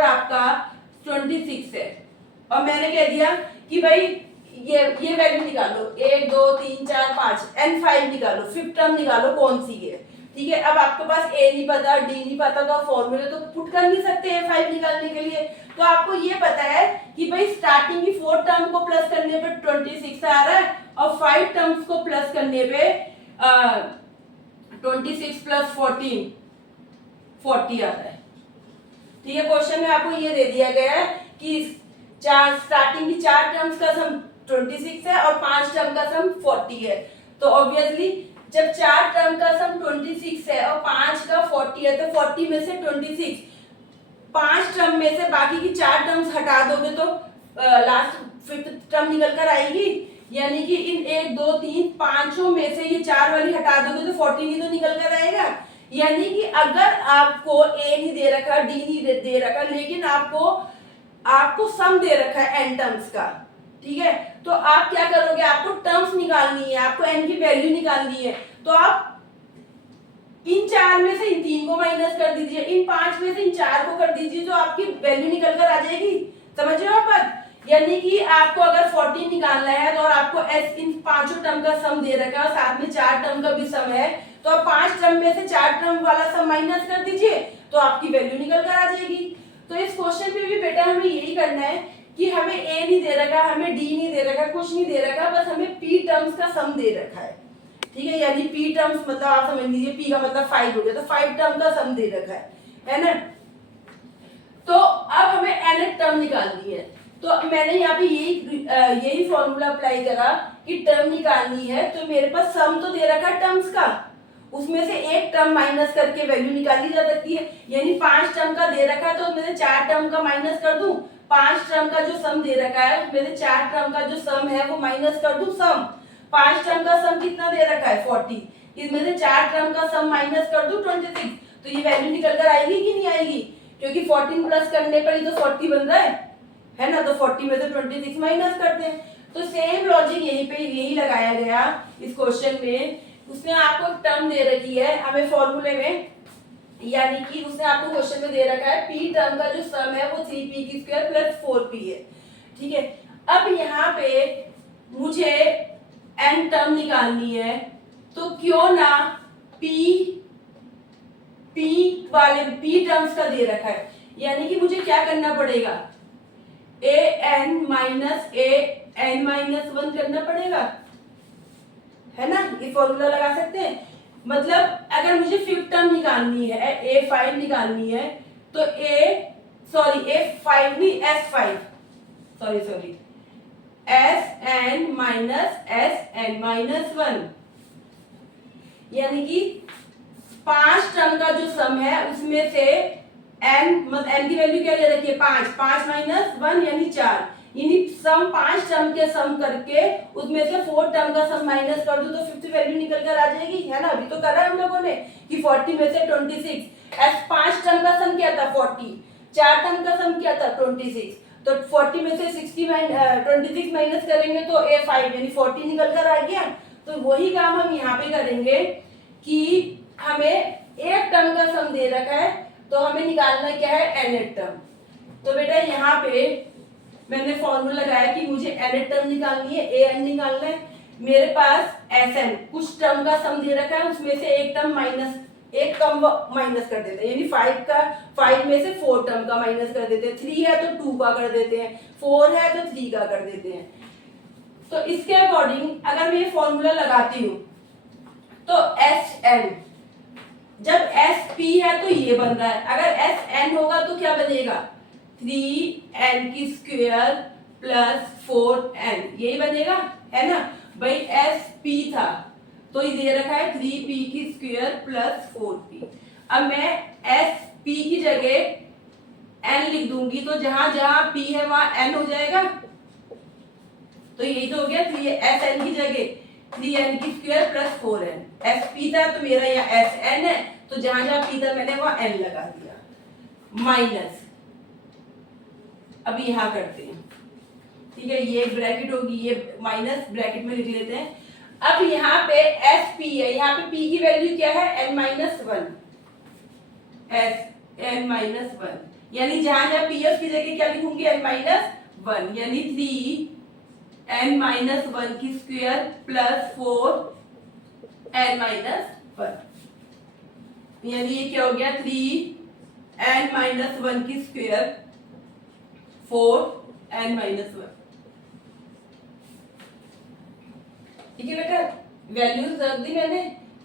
आपका 26 है, और मैंने कह दिया कि भाई ये वैल्यू निकालो, 1 2 3 4 5 N5 निकालो, फिफ्थ टर्म निकालो कौन सी है। ठीक है, अब आपके पास A नहीं पता, D नहीं पता, तो फॉर्मूले तो पुट कर नहीं सकते A5 निकालने के लिए। तो आपको ये पता है कि भाई स्टार्टिंग की 4 टर्म को प्लस करने पे 26 आ रहा है, और 5 टर्म्स को प्लस करने पे 26 + 14 40 आता है। ठीक है, क्वेश्चन में आपको ये दे दिया गया है कि स्टार्टिंग की चार टर्म्स का सम 26 है और 5 टर्म का सम 40 है। तो ऑब्वियसली जब चार टर्म का सम 26 है और 5 का 40 है, तो 40 में से 26 5 टर्म में से बाकी की चार टर्म्स हटा दोगे तो लास्ट फिफ्थ टर्म निकल कर आएगी, यानी कि इन 1 2 3 पांचों में से ये चार वाली हटा दोगे तो 14 ही तो निकल कर आएगा। यानी कि अगर आपको A नहीं दे रखा, D नहीं दे रखा, लेकिन आपको सम दे रखा है n टर्म्स का, ठीक है, तो आप क्या करोगे, आपको टर्म्स निकालनी है, आपको n की वैल्यू निकालनी है, तो आप इन चार में से इन तीन को माइनस कर दीजिए, इन 5 में से इन चार को कर दीजिए, तो आपकी वैल्यू निकल कर आ जाएगी। समझ रहे हो आप बात? यानी कि आपको अगर 14 निकालना है तो आपको S इन पांचों टर्म का सम दे रखा है और साथ में चार टर्म का भी सम है, तो आप 5 टर्म में से चार टर्म वाला सम माइनस कर दीजिए तो आपकी वैल्यू निकल कर आ जाएगी। तो इस क्वेश्चन में भी बेटा हमें यही करना है कि हमें A नहीं दे रखा, हमें D नहीं दे रखा, कुछ नहीं दे रखा, बस हमें P टर्म्स का सम दे रखा है। ठीक है, यानी P टर्म्स मतलब आप समझ लीजिए P का मतलब 5 हो गया, तो 5 टर्म का सम दे रखा है ना। तो अब हमें n टर्म निकालनी है, तो मैंने यहाँ पे यही फॉर्मूला अप्लाई करा कि टर्म निकालनी है, तो मेरे पास सम तो दे रखा है टर्म्स का, उसमें से एक टर्म माइनस करके वैल्यू निकाली जा सकती है। यानी 5 टर्म का दे रखा है तो उसमें से 4 टर्म का माइनस कर दूं, 5 टर्म का जो सम दे रखा है उसमें से 4 टर्म का जो सम है वो माइनस कर दूं सम। 5 टर्म का सम कितना दे रखा है 40, इसमें से 4 टर्म का सम माइनस कर दूं 26, तो ये वैल्यू निकल कर आएगी कि नहीं आएगी, क्योंकि 14 प्लस करने पर ही तो 40 बन रहा है ना, तो 40 में से 26 माइनस करते हैं। तो सेम लॉजिक यही लगाया गया इस क्वेश्चन में। उसने आपको टर्म दे रखी है, हमें फॉर्मूले में यानी कि उसने आपको क्वेश्चन में दे रखा है पी टर्म का जो सम है वो 3p की स्क्वायर प्लस 4p है। ठीक है, अब यहाँ पे मुझे n टर्म निकालनी है, तो क्यों ना p वाले p टर्म्स का दे रखा है, यानी कि मुझे क्या करना पड़ेगा, an-1 करना पड़ेगा, है ना। ये फॉर्मूला लगा सकते हैं। मतलब अगर मुझे फिफ्थ टर्म निकालनी है, a5 निकालनी है, तो a5 नहीं s5, sorry sn minus sn-1, यानी कि 5 टर्म का जो सम है उसमें से n मतलब n की वैल्यू क्या ले रखी है 5 माइनस 1 यानी 4, यानी सम 5 टर्म के सम करके उसमें से 4 टर्म का सम माइनस कर दो तो फिफ्थ वैल्यू निकल कर आ जाएगी, है ना। अभी तो करा है हम लोगों ने कि 40 में से 26, s 5 टर्म का सम क्या था 40, 4 टर्म का सम क्या था 26, तो 40 में से 26 माइनस करेंगे तो a5 यानी 40 निकल कर आ गया। तो वही काम हम यहाँ पे करेंगे कि हमें एक टर्म का सम दे रखा है, तो हमें निकालना क्या है nth टर्म। तो बेटा यहाँ पे मैंने फॉर्मूला लगाया कि मुझे nth टर्म निकालनी है, an निकालना है। मेरे पास sn कुछ टर्म का सम दे रखा है, उसमें से एक टर्म माइनस कर देते हैं, यानी 5 में से 4 टर्म का माइनस कर देते हैं, 3 है तो 2 का कर देते हैं, 4 है तो 3 का कर देते हैं। तो इसके अकॉर्डिंग अगर मैं ये फॉर्मूला लगाती हूँ तो Hn जब Sp है तो ये बन रहा है, अगर Sn होगा तो क्या बनेगा 3n की स्क्वायर प्लस 4n, यही बनेगा, है ना भाई। Sp था तो ये दे रखा है 3p की स्क्वायर प्लस 4p। अब मैं Sp की जगह n लिख दूंगी, तो जहां जहां p है वहां n हो जाएगा, तो यही तो हो गया Sn की जगह 3n की स्क्वायर प्लस 4n। Sp था तो मेरा यहाँ Sn है, तो जहां जहां p था मैंने वहां n लगा दिया, माइनस। अब यहाँ करते हैं, ठीक है, ये ब्रैकेट होगी, ये माइनस ब्रैकेट में लिख लेते हैं। अब यहाँ पे Sp है, यहाँ पे p की वैल्यू क्या है n-1, n-1, यानी जहां जहां p है उसकी जगह क्या लिखूंगी n-1, यानी 3n-1 की स्क्वायर प्लस 4n-1, यानी ये क्या हो गया 3n-1 की स्क्वायर 4n-1। ठीक है बेटा, वैल्यूज रख दी मैंने।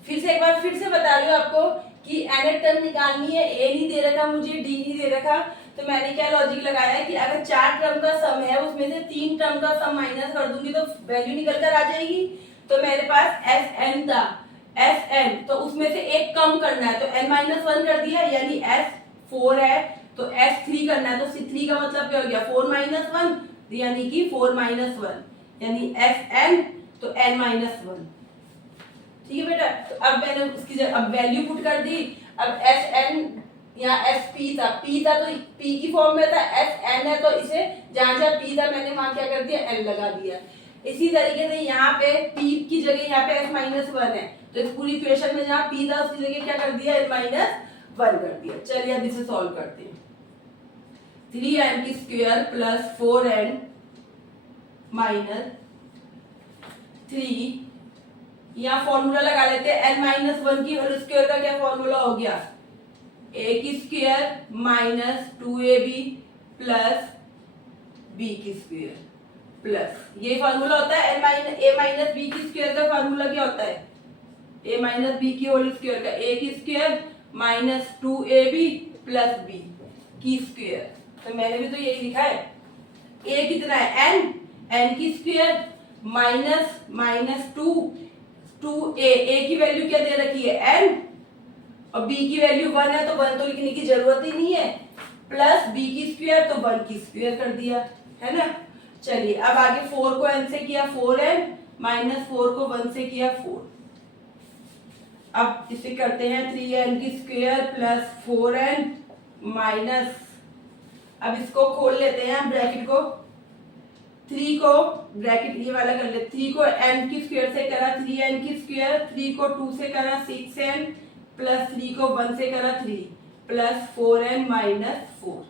फिर से एक बार फिर से बता रही हूँ आपको कि nth टर्म निकालनी है, a नहीं दे रखा मुझे, d नहीं दे रखा, तो मैंने क्या लॉजिक लगाया कि अगर 4 टर्म का सम है उसमें से 3 टर्म का सम माइनस कर दूंगी तो वैल्यू निकल कर आ जाएगी। तो मेरे पास Sn था, Sn तो उसमें से एक कम करना है, तो n-1 कर दिया, यानी S4 है तो S3 करना है, तो C3 का मतलब क्या हो गया 4-1, यानी कि 4-1, यानी Sn तो n-1। ठीक है बेटा, तो अब मैंने उसकी अब वैल्यू पुट कर दी। अब Sn यहाँ Sp था, p था तो p की फॉर्म में था, Sn है तो इसे जहां जहां p था मैंने वहां क्या कर दिया n लगा दिया। इसी तरीके से यहाँ पे p की जगह यहाँ पे s-1 है, तो इस पूरी इक्वेशन में जहाँ p था उसकी जगह क्या कर दिया n-1 कर दिया। चलिए अब इसे सॉल्व करते हैं। 3n की स्क्वायर प्लस 4n माइनस 3, यहाँ फॉर्मूला लगा लेते हैं n-1 की होल स्क्वायर का क्या फॉर्मूला हो गया a की square minus 2ab plus b की स्क्वायर प्लस, ये फॉर्मूला होता है a माइनस b की स्क्वायर का फॉर्मूला क्या होता है a माइनस b की होल स्क्वायर का, a की square minus 2ab plus b की स्क्वायर। तो मैंने भी तो यही लिखा है, a कितना है n की स्क्वायर माइनस 2a की वैल्यू क्या दे रखी है n, और b की वैल्यू 1 है तो 1 तो लिखने की जरूरत ही नहीं है, प्लस b की स्क्वायर तो 1 की स्क्वायर कर दिया, है ना। चलिए अब आगे 4 को n से किया 4n, माइनस 4 को 1 से किया 4। अब इसे करते हैं 3n की स्क्वायर प्लस 4n माइनस, अब इसको खोल लेते हैं ब्रैकेट को, 3 को ब्रैकेट ये वाला कर ले, 3 को n की स्क्वायर से करा 3n की स्क्वायर, 3 को 2 से करा 6n प्लस 3 को 1 से करा 3 प्लस 4n माइनस 4।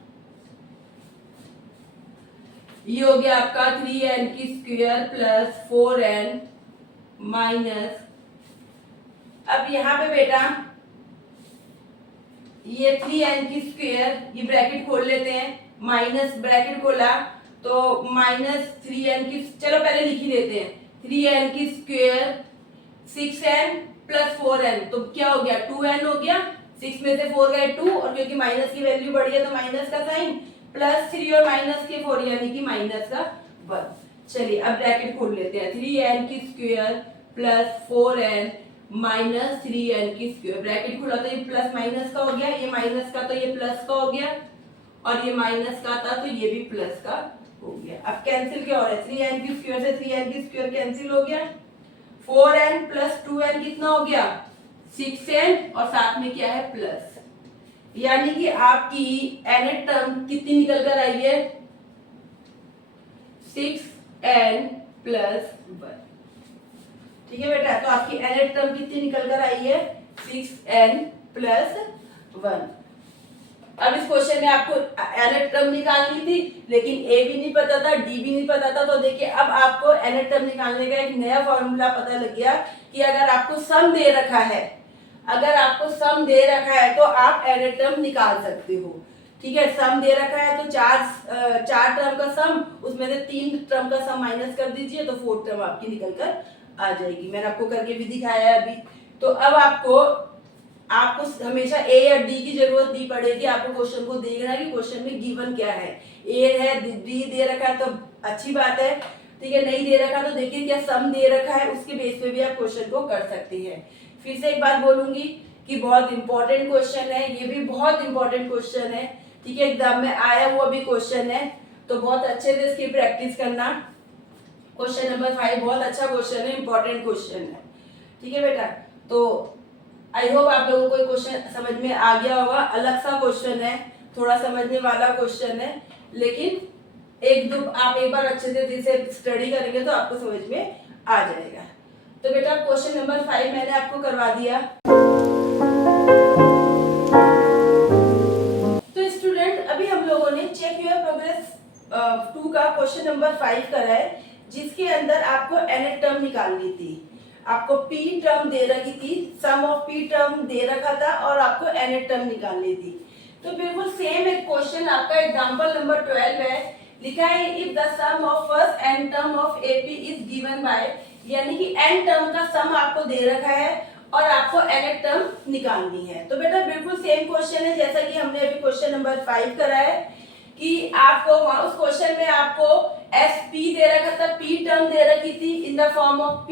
ये हो गया आपका 3n की स्क्वायर प्लस 4n माइनस, अब यहाँ पे बेटा ये 3n की स्क्वायर, ये ब्रैकेट खोल लेते हैं, माइनस ब्रैकेट खोला तो माइनस 3n की, चलो पहले लिख ही देते हैं, 3n की स्क्वायर 6n प्लस 4n, तो क्या हो गया 2n हो गया, 6 में से 4 गए 2, और क्योंकि माइनस की वैल्यू बढ़ी है तो माइनस का साइन, प्लस 3 और माइनस के 4 यानी कि माइनस का 1। चलिए अब ब्रैकेट खोल लेते हैं, 3n की square plus 4n minus 3n की स्क्वायर, ब्रैकेट खुला तो ये प्लस माइनस का हो गया, ये माइनस का तो ये प्लस का हो गया, और ये माइनस का था तो ये भी प्लस का हो गया। अब कैंसिल क्या हो रहा है, 3n की स्क्वायर से 3n की स्क्वायर कैंसिल हो गया, 4n प्लस 2n कितना हो गया 6n, और साथ में क्या है प्लस, यानी कि आपकी nth टर्म कितनी निकल कर आई है 6n प्लस 1। ठीक है बेटा, तो आपकी nth टर्म कितनी निकल कर आई है 6n प्लस 1। अब इस क्वेश्चन में आपको nth टर्म निकालनी थी, लेकिन a भी नहीं पता था, d भी नहीं पता था, तो देखिए अब आपको nth टर्म निकालने का एक नया फॉर्मूला पता लग गया कि अगर आपको सम दे रखा है, अगर आपको सम दे रखा है तो आप nth टर्म निकाल सकते हो। ठीक है, सम दे रखा है तो चार टर्म का सम, उसमें से 3 टर्म का सम माइनस कर दीजिए तो 4 टर्म आपकी निकल कर आ जाएगी। मैंने आपको करके भी दिखाया है अभी। तो अब आपको हमेशा ए या डी की जरूरत नहीं पड़ेगी, आपको क्वेश्चन को देखना है कि क्वेश्चन में गिवन क्या है, ए है डी दे रखा है तो अच्छी बात है, ठीक है, नहीं दे रखा तो देखिए क्या सम दे रखा है, उसके बेस पे भी आप क्वेश्चन को कर सकते हैं। फिर से एक बात बोलूंगी कि बहुत इंपॉर्टेंट क्वेश्चन है, ये भी बहुत इंपॉर्टेंट क्वेश्चन है, ठीक है, एग्जाम में आया हुआ भी क्वेश्चन है, तो बहुत अच्छे से इसकी प्रैक्टिस करना। क्वेश्चन नंबर 5 बहुत अच्छा क्वेश्चन है, इंपॉर्टेंट क्वेश्चन है। ठीक है बेटा, तो आई होप आप लोगों को क्वेश्चन समझ में आ गया होगा। अलग सा क्वेश्चन है, थोड़ा समझने वाला क्वेश्चन है, लेकिन आप एक बार अच्छे से इसे स्टडी करेंगे तो आपको समझ में आ जाएगा। तो बेटा क्वेश्चन नंबर 5 मैंने आपको करवा दिया। तो स्टूडेंट अभी हम लोगों ने चेक योर प्रोग्रेस 2 का क्वेश्चन नंबर 5 करा है, जिसके अंदर आपको nth टर्म निकालनी थी, आपको p टर्म दे रखी थी, सम ऑफ p टर्म दे रखा था और आपको nth टर्म निकालनी थी। तो बिल्कुल सेम एक क्वेश्चन आपका एग्जांपल नंबर 12 है, लिखा है if the sum of first n term of ap is given by, यानी कि n टर्म का सम आपको दे रखा है और आपको nth टर्म निकालनी है। तो बेटा बिल्कुल सेम क्वेश्चन है जैसा कि हमने अभी क्वेश्चन नंबर 5 करा है, कि आपको उस क्वेश्चन में आपको SP दे रखा था, P टर्म दे रखी थी in the form of P,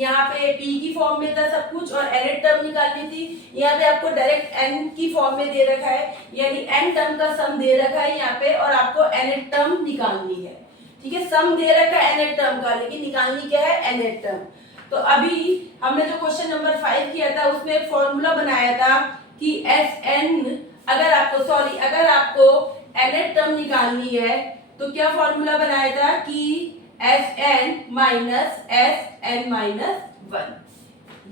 यहाँ पे P की फॉर्म में था सब कुछ, और nth टर्म निकालनी थी, यहाँ पे आपको डायरेक्ट n की फॉर्म में दे रखा है, यानी n टर्म का सम दे रखा है यहाँ पे, और आपको nth टर्म निकालनी है। ठीक है, सम दे रखा है nth टर्म का, लेकिन निकालनी क्या है nth टर्म। तो अभी हमने जो क्वेश्चन नंबर 5 किया था उसमें एक फॉर्मूला बनाया था कि Sn, अगर आपको nth टर्म निकालनी है तो क्या फॉर्मूला बनाया था कि Sn माइनस Sn माइनस 1,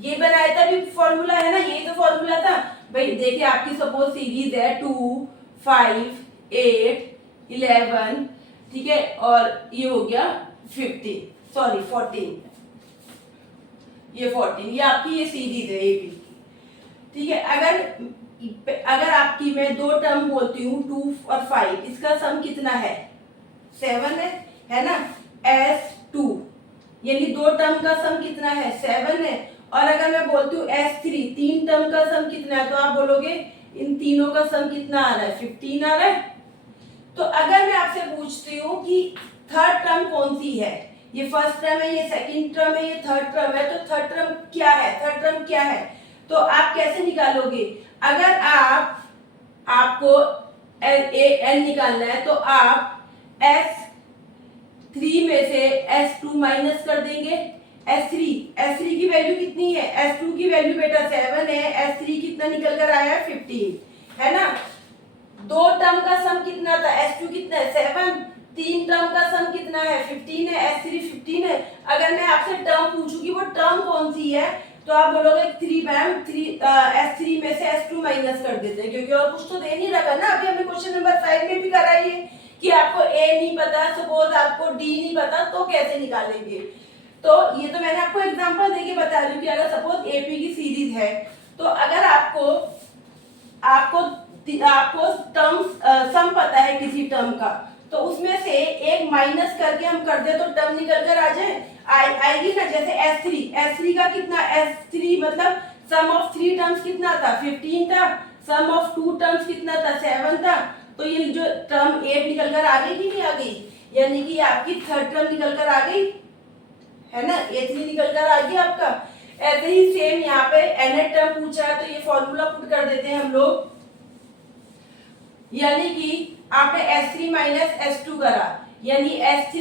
ये बनाया था, भी फॉर्मूला है ना, यही तो फॉर्मूला था भाई। देखिए आपकी सपोज सीरीज है 2 5 8 11, ठीक है, और ये हो गया 14, ये 14, ये आपकी ये सीरीज है एपी की। ठीक है, अगर आपकी मैं 2 टर्म बोलती हूँ 2 और 5, इसका सम कितना है 7 है ना, S2 यानी 2 टर्म का सम कितना है 7 है, और अगर मैं बोलती हूँ S3 3 टर्म का सम कितना है, तो आप बोलोगे इन तीनों का सम कितना आ रहा है 15 आ रहा है। तो अगर मैं आपसे पूछती हूँ कि थर्ड टर्म कौन सी है, ये फर्स्ट टर्म है, ये सेकंड टर्म है, ये थर्ड टर्म है, तो थर्ड टर्म क्या है, तो आप कैसे निकालोगे? अगर आपको n निकालना है तो आप S3 में से S2 माइनस कर देंगे। S3 की वैल्यू कितनी है, S2 की वैल्यू बेटा 7 है, S3 कितना निकल कर आया है 15, है ना। 2 टर्म का सम कितना था, S2 कितना है 7, 3 टर्म का सम कितना है 15 है, S3 15 है। अगर मैं आपसे टर्म पूछूं कि वो टर्म कौन सी है, तो आप बोलोगे 3 मैम S3 में से S2 माइनस कर देते हैं, क्योंकि और कुछ तो दे नहीं रखा ना। अभी हमने क्वेश्चन नंबर 5 में भी कराई है कि आपको A नहीं पता, सपोज आपको D नहीं पता, तो कैसे निकालेंगे। तो ये तो मैंने आपको एग्जांपल देके बता रही हूँ कि अगर सपोज AP की सीरीज है, तो अगर आपको टर्म्स सम पता है किसी टर्म का, तो उसमें से एक माइनस करके हम कर दे तो टर्म निकल कर आ जाए, आएगी ना। जैसे S3 का कितना, S3 मतलब सम ऑफ 3 टर्म्स कितना था, 15 था। सम ऑफ 2 टर्म्स कितना था, 7 था। तो ये जो टर्म 8 निकल कर आ गई कि नहीं आ गई, यानी कि आपकी थर्ड टर्म निकल कर आ गई है ना, A3 निकल कर आ गया आपका। ऐसे ही सेम यहाँ पे nth टर्म पूछा है, तो ये फॉर्मूला पुट कर देते हैं हम लोग, यानी कि आपने S3 माइनस S2 करा, यानी S3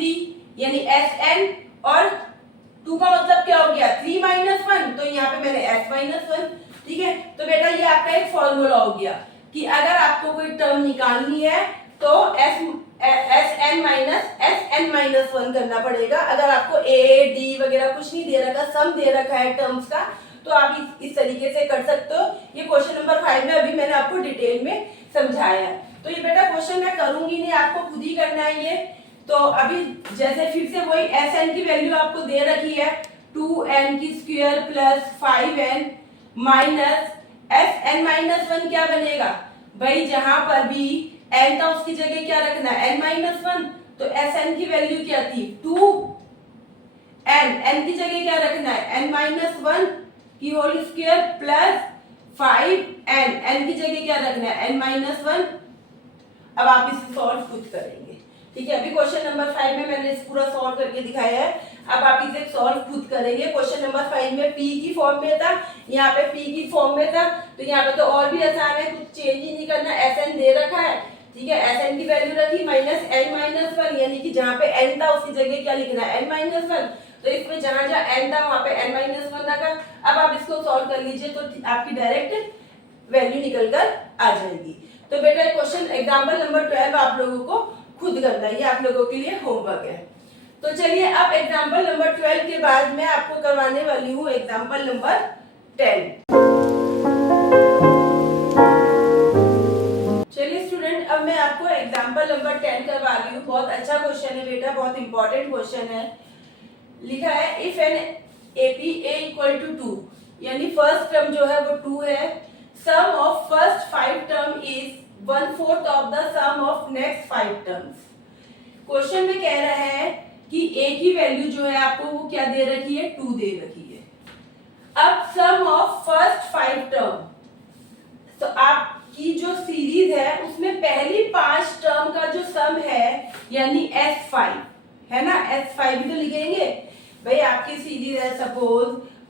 यानी Sn, और 2 का मतलब क्या हो गया 3 माइनस 1, तो यहाँ पे मैंने S माइनस 1। ठीक है, तो बेटा ये आपका एक फॉर्मूला हो गया कि अगर आपको कोई टर्म निकालनी है तो Sn माइनस 1 करना पड़ेगा। अगर आपको A D वगैरह कुछ नहीं दे रखा, सम दे रखा है टर्म्स का, तो आप इस तरीके से कर सकते हो। ये क्वेश्चन नंबर 5 में अभी मैंने आपको डिटेल में समझाया है। तो ये बेटा क्वेश्चन मैं करूंगी नहीं, आपको खुद ही करना है ये। तो अभी जैसे फिर से वही Sn की वैल्यू आपको दे रखी है 2n की square plus 5n minus Sn minus 1 क्या बनेगा भाई, जहां पर भी n था उसकी जगह क्या रखना है n माइनस 1। तो Sn की वैल्यू क्या थी 2n, n की जगह क्या रखना है n माइनस 1 की whole square plus 5n, n की जगह क्या रखना है n माइनस 1। अब आप इसे सॉल्व खुद करेंगे। ठीक है, अभी क्वेश्चन नंबर 5 में मैंने इस पूरा सॉल्व करके दिखाया है, अब आप इसे सॉल्व खुद करेंगे। क्वेश्चन नंबर 5 में p की फॉर्म में था, यहाँ पे p की फॉर्म में था, तो यहाँ पे तो और भी आसान है, कुछ चेंज ही नहीं करना। Sn दे रखा है, ठीक है, Sn की वैल्यू रखी माइनस n माइनस 1, यानी कि जहाँ पे n था उसकी जगह क्या लिखना है n माइनस 1। तो इसमें जहाँ जहाँ n था वहाँ पे n माइनस 1 रखा। अब आप इसको सॉल्व कर लीजिए तो आपकी डायरेक्ट वैल्यू निकल कर आ जाएगी। तो बेटा क्वेश्चन एग्जाम्पल नंबर 12 आप लोगों को खुद करना है, ये आप लोगों के लिए होमवर्क है। तो चलिए अब एग्जाम्पल नंबर 12 के बाद मैं आपको करवाने वाली हूँ एग्जाम्पल नंबर 10। चलिए स्टूडेंट, अब मैं आपको एग्जाम्पल नंबर 10 करवा रही हूँ। बहुत अच्छा क्वेश्चन है बेटा, बहुत इंपॉर्टेंट क्वेश्चन है। लिखा है if an AP A equal to 2, यानी फर्स्ट टर्म जो है वो 2 है, sum of first 5 term is 1/4 of the sum of next 5 terms। Question में कह रहा है कि a की वैल्यू जो है आपको वो क्या दे रखी है 2 दे रखी है। अब सम ऑफ फर्स्ट 5 टर्म, तो आपकी जो सीरीज है उसमें पहली 5 टर्म का जो सम है यानी S5 है ना, S5 भी तो लिखेंगे भाई। आपकी सीरीज है सपोज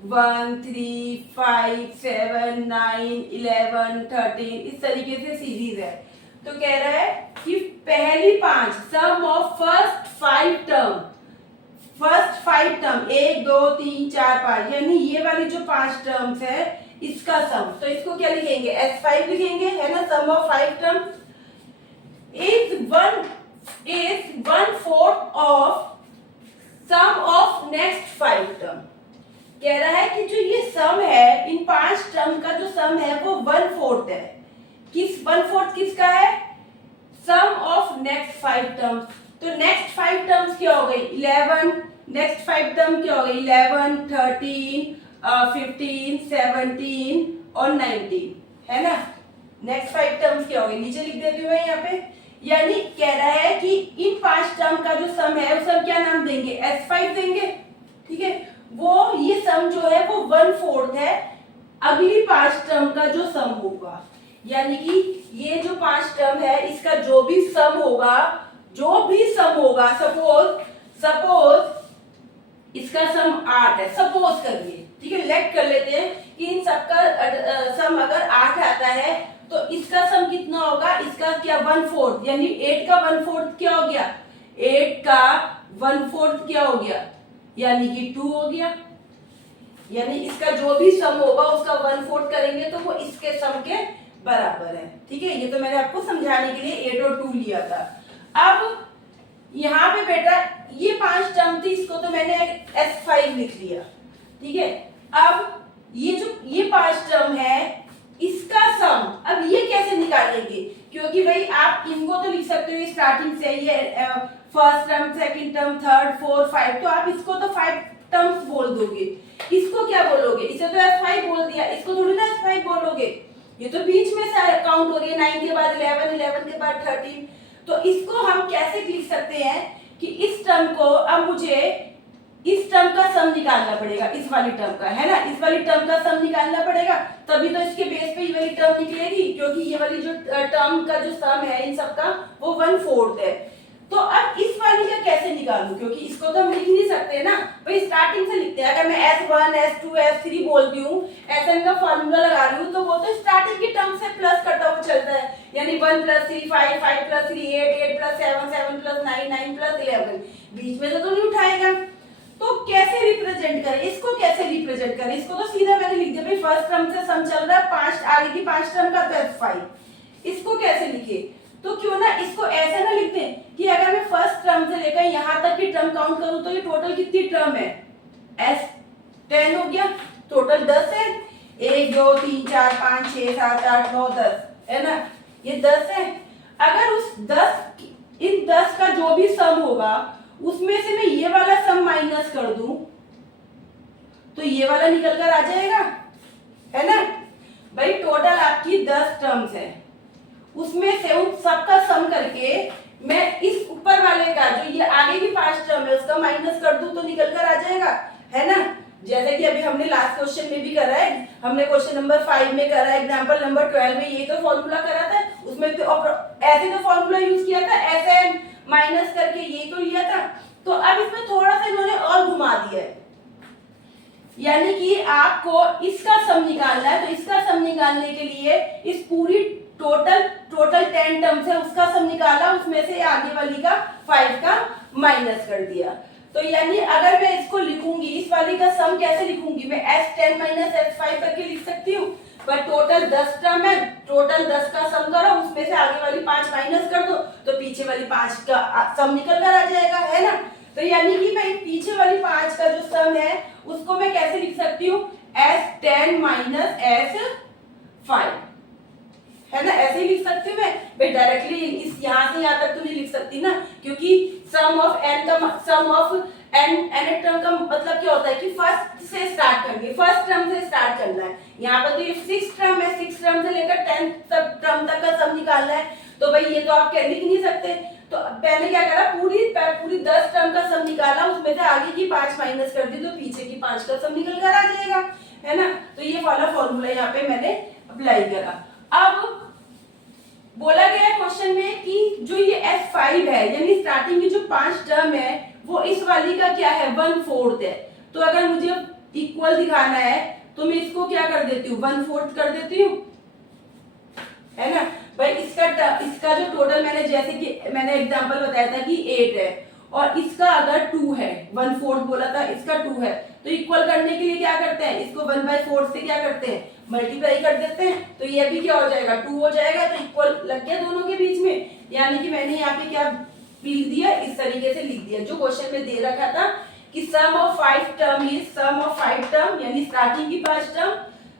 1 3 5 7 9 11 13, इस तरीके से सीरीज है। तो कह रहा है कि पहली 5 sum of first 5 term, first 5 term 1 2 3 4 5, यानी ये वाली जो 5 टर्म्स है इसका सम, तो इसको क्या लिखेंगे S5 लिखेंगे है ना। Sum of 5 term is 1/4 of sum of next 5 term. कह रहा है कि जो ये सम है इन 5 टर्म का जो सम है वो 1/4 है। किस 1/4 किसका है, सम ऑफ नेक्स्ट 5 टर्म्स। तो नेक्स्ट 5 टर्म्स क्या हो गई 11, नेक्स्ट 5 टर्म क्या हो गई 11 13 15 17 और 19 है ना। नेक्स्ट 5 टर्म्स क्या हो गई, नीचे लिख देती हूँ मैं यहाँ पे। यानी कह रहा है कि इन 5 टर्म का जो सम है उस क्या नाम देंगे S5 देंगे। ठीक है, वो ये सम जो है वो 1/4 है अगली 5 टर्म का जो सम होगा, यानी कि ये जो 5 टर्म है इसका जो भी सम होगा, सपोज इसका सम 8 है, सपोज करिए। ठीक है, लेट कर लेते हैं कि इन सबका सम अगर 8 आता है तो इसका सम कितना होगा, इसका क्या 1/4, यानी 8 का 1/4 क्या हो गया, 8 का 1/4 क्या हो गया, यानी कि 2 हो गया। यानी इसका जो भी सम होगा उसका 1/4 करेंगे तो वो इसके सम के बराबर है। ठीक है, ये तो मैंने आपको समझाने के लिए 8 और 2 लिया था। अब यहाँ पे बेटा ये 5 टर्म थी, इसको तो मैंने S5 लिख लिया। ठीक है, अब ये 5 टर्म है, इसका सम अब ये कैसे निकालेंगे, क्योंकि भाई आप इनको तो लिख सकते हो स्टार्टिंग से, ये first term, second term, third, fourth, 5, तो आप इसको तो 5 टर्म्स बोल दोगे, इसको क्या बोलोगे, इसे तो S5 बोल दिया, इसको थोड़ी ना S5 बोलोगे, ये तो बीच में से काउंट हो रही है, 9 के बाद 11, 11 के बाद 13, तो इसको हम कैसे लिख सकते हैं कि इस टर्म को अब मुझे इस टर्म का सम निकालना पड़ेगा, इस वाली टर्म का, है ना, इस वाली टर्म का सम निकालना पड़ेगा, तभी तो इसके बेस पे ये वाली टर्म निकलेगी, क्योंकि ये वाली जो टर्म का जो सम है इन सब का वो 1/4 है। तो अब इस वाली का कैसे निकालूं, क्योंकि इसको तो हम लिख नहीं सकते ना भाई, स्टार्टिंग से लिखते हैं, अगर मैं S1 S2 S3 बोलती हूँ, Sn का फॉर्मूला लगा रही हूँ, तो वो तो स्टार्टिंग की टर्म से प्लस करता हुआ चलता है, यानी 1 + 3 5, 5 + 3 8, 8 + 7 7 + 9 9 + 11, बीच में से तो नहीं उठाएगा, तो कैसे रिप्रेजेंट करें, इसको कैसे रिप्रेजेंट करें, इसको तो सीधा मैंने लिख दिया भाई, फर्स्ट टर्म से सम चल रहा है 5, आगे की 5 टर्म का तो S5, इसको कैसे लिखे, तो क्यों ना इसको ऐसे ना लिखते हैं कि अगर मैं फर्स्ट टर्म से लेकर यहां तक की टर्म काउंट करूं तो ये टोटल कितनी टर्म है, S10 हो गया, टोटल 10 है, 1 2 3 4 5 6 7 8 9 10 है ना, ये 10 है, अगर उस 10 इन 10 का जो भी सम होगा उसमें से मैं ये वाला सम माइनस कर दूं तो ये वाला निकल कर आ जाएगा, है ना भाई, टोटल आपकी 10 टर्म्स है, उसमें से उन सबका सम करके मैं इस ऊपर वाले का जो ये आगे की 5 टर्म है उसका माइनस कर दूं तो निकल कर आ जाएगा, है ना, जैसे कि अभी हमने लास्ट क्वेश्चन में भी करा है, हमने क्वेश्चन नंबर 5 में करा है, एग्जांपल नंबर 12 में ये तो फॉर्मूला करा था, उसमें तो ऐसे तो फॉर्मूला यूज किया था, Sn माइनस करके ये तो लिया था, तो अब इसमें थोड़ा सा इन्होंने और घुमा दिया है, यानी कि आपको इसका सम निकालना है, तो इसका सम निकालने के लिए इस पूरी टोटल 10 टर्म्स है उसका सम निकाला, उसमें से आगे वाली का 5 का माइनस कर दिया, तो यानी अगर मैं इसको लिखूंगी, इस वाली का सम कैसे लिखूंगी, मैं S10 - S5 करके लिख सकती हूँ, पर टोटल 10 टर्म है, टोटल 10 का सम करो, उसमें से आगे वाली 5 माइनस कर दो तो पीछे वाली 5 का सम निकल कर आ जाएगा, है ना, तो यानी कि मैं पीछे वाली 5 का जो सम है उसको मैं कैसे लिख सकती हूँ, S10 - S5, है ना, ऐसे ही लिख सकती हूँ मैं भाई, डायरेक्टली इस यहाँ से यहाँ तक तो नहीं लिख सकती ना, क्योंकि सम ऑफ n टर्म का मतलब क्या होता है कि फर्स्ट से स्टार्ट करके फर्स्ट टर्म से स्टार्ट करना है, यहाँ पर तो ये 6 टर्म है, 6 टर्म से लेकर 10 सब टर्म तक का सम निकालना है, तो भाई ये तो आप लिख नहीं सकते, तो पहले क्या करा, पूरी 10 टर्म का सम निकाला, उसमें से आगे की 5 माइनस कर दी तो पीछे की 5 का सम निकल कर आ जाएगा, है ना, तो ये वाला फॉर्मूला यहाँ पे मैंने अप्लाई करा। अब बोला गया क्वेश्चन में कि जो ये S5 है, यानी स्टार्टिंग की जो 5 टर्म है वो इस वाली का क्या है, 1/4 है, तो अगर मुझे इक्वल दिखाना है तो मैं इसको क्या कर देती हूँ, 1/4 कर देती हूँ, है ना भाई, इसका जो टोटल मैंने जैसे कि मैंने एग्जांपल बताया था कि 8 है और इसका अगर 2 है, 1/4 बोला था, इसका 2 है, तो इक्वल करने के लिए क्या करते हैं, इसको 1/4 से क्या करते हैं, मल्टीप्लाई कर देते हैं, तो ये भी क्या हो जाएगा, 2 हो जाएगा, तो इक्वल लग गया दोनों के बीच में, यानी कि मैंने यहाँ पे क्या लिख दिया, इस तरीके से लिख दिया जो क्वेश्चन में दे रखा था कि sum of 5 term is sum of 5 term, यानी स्टार्टिंग की 5 टर्म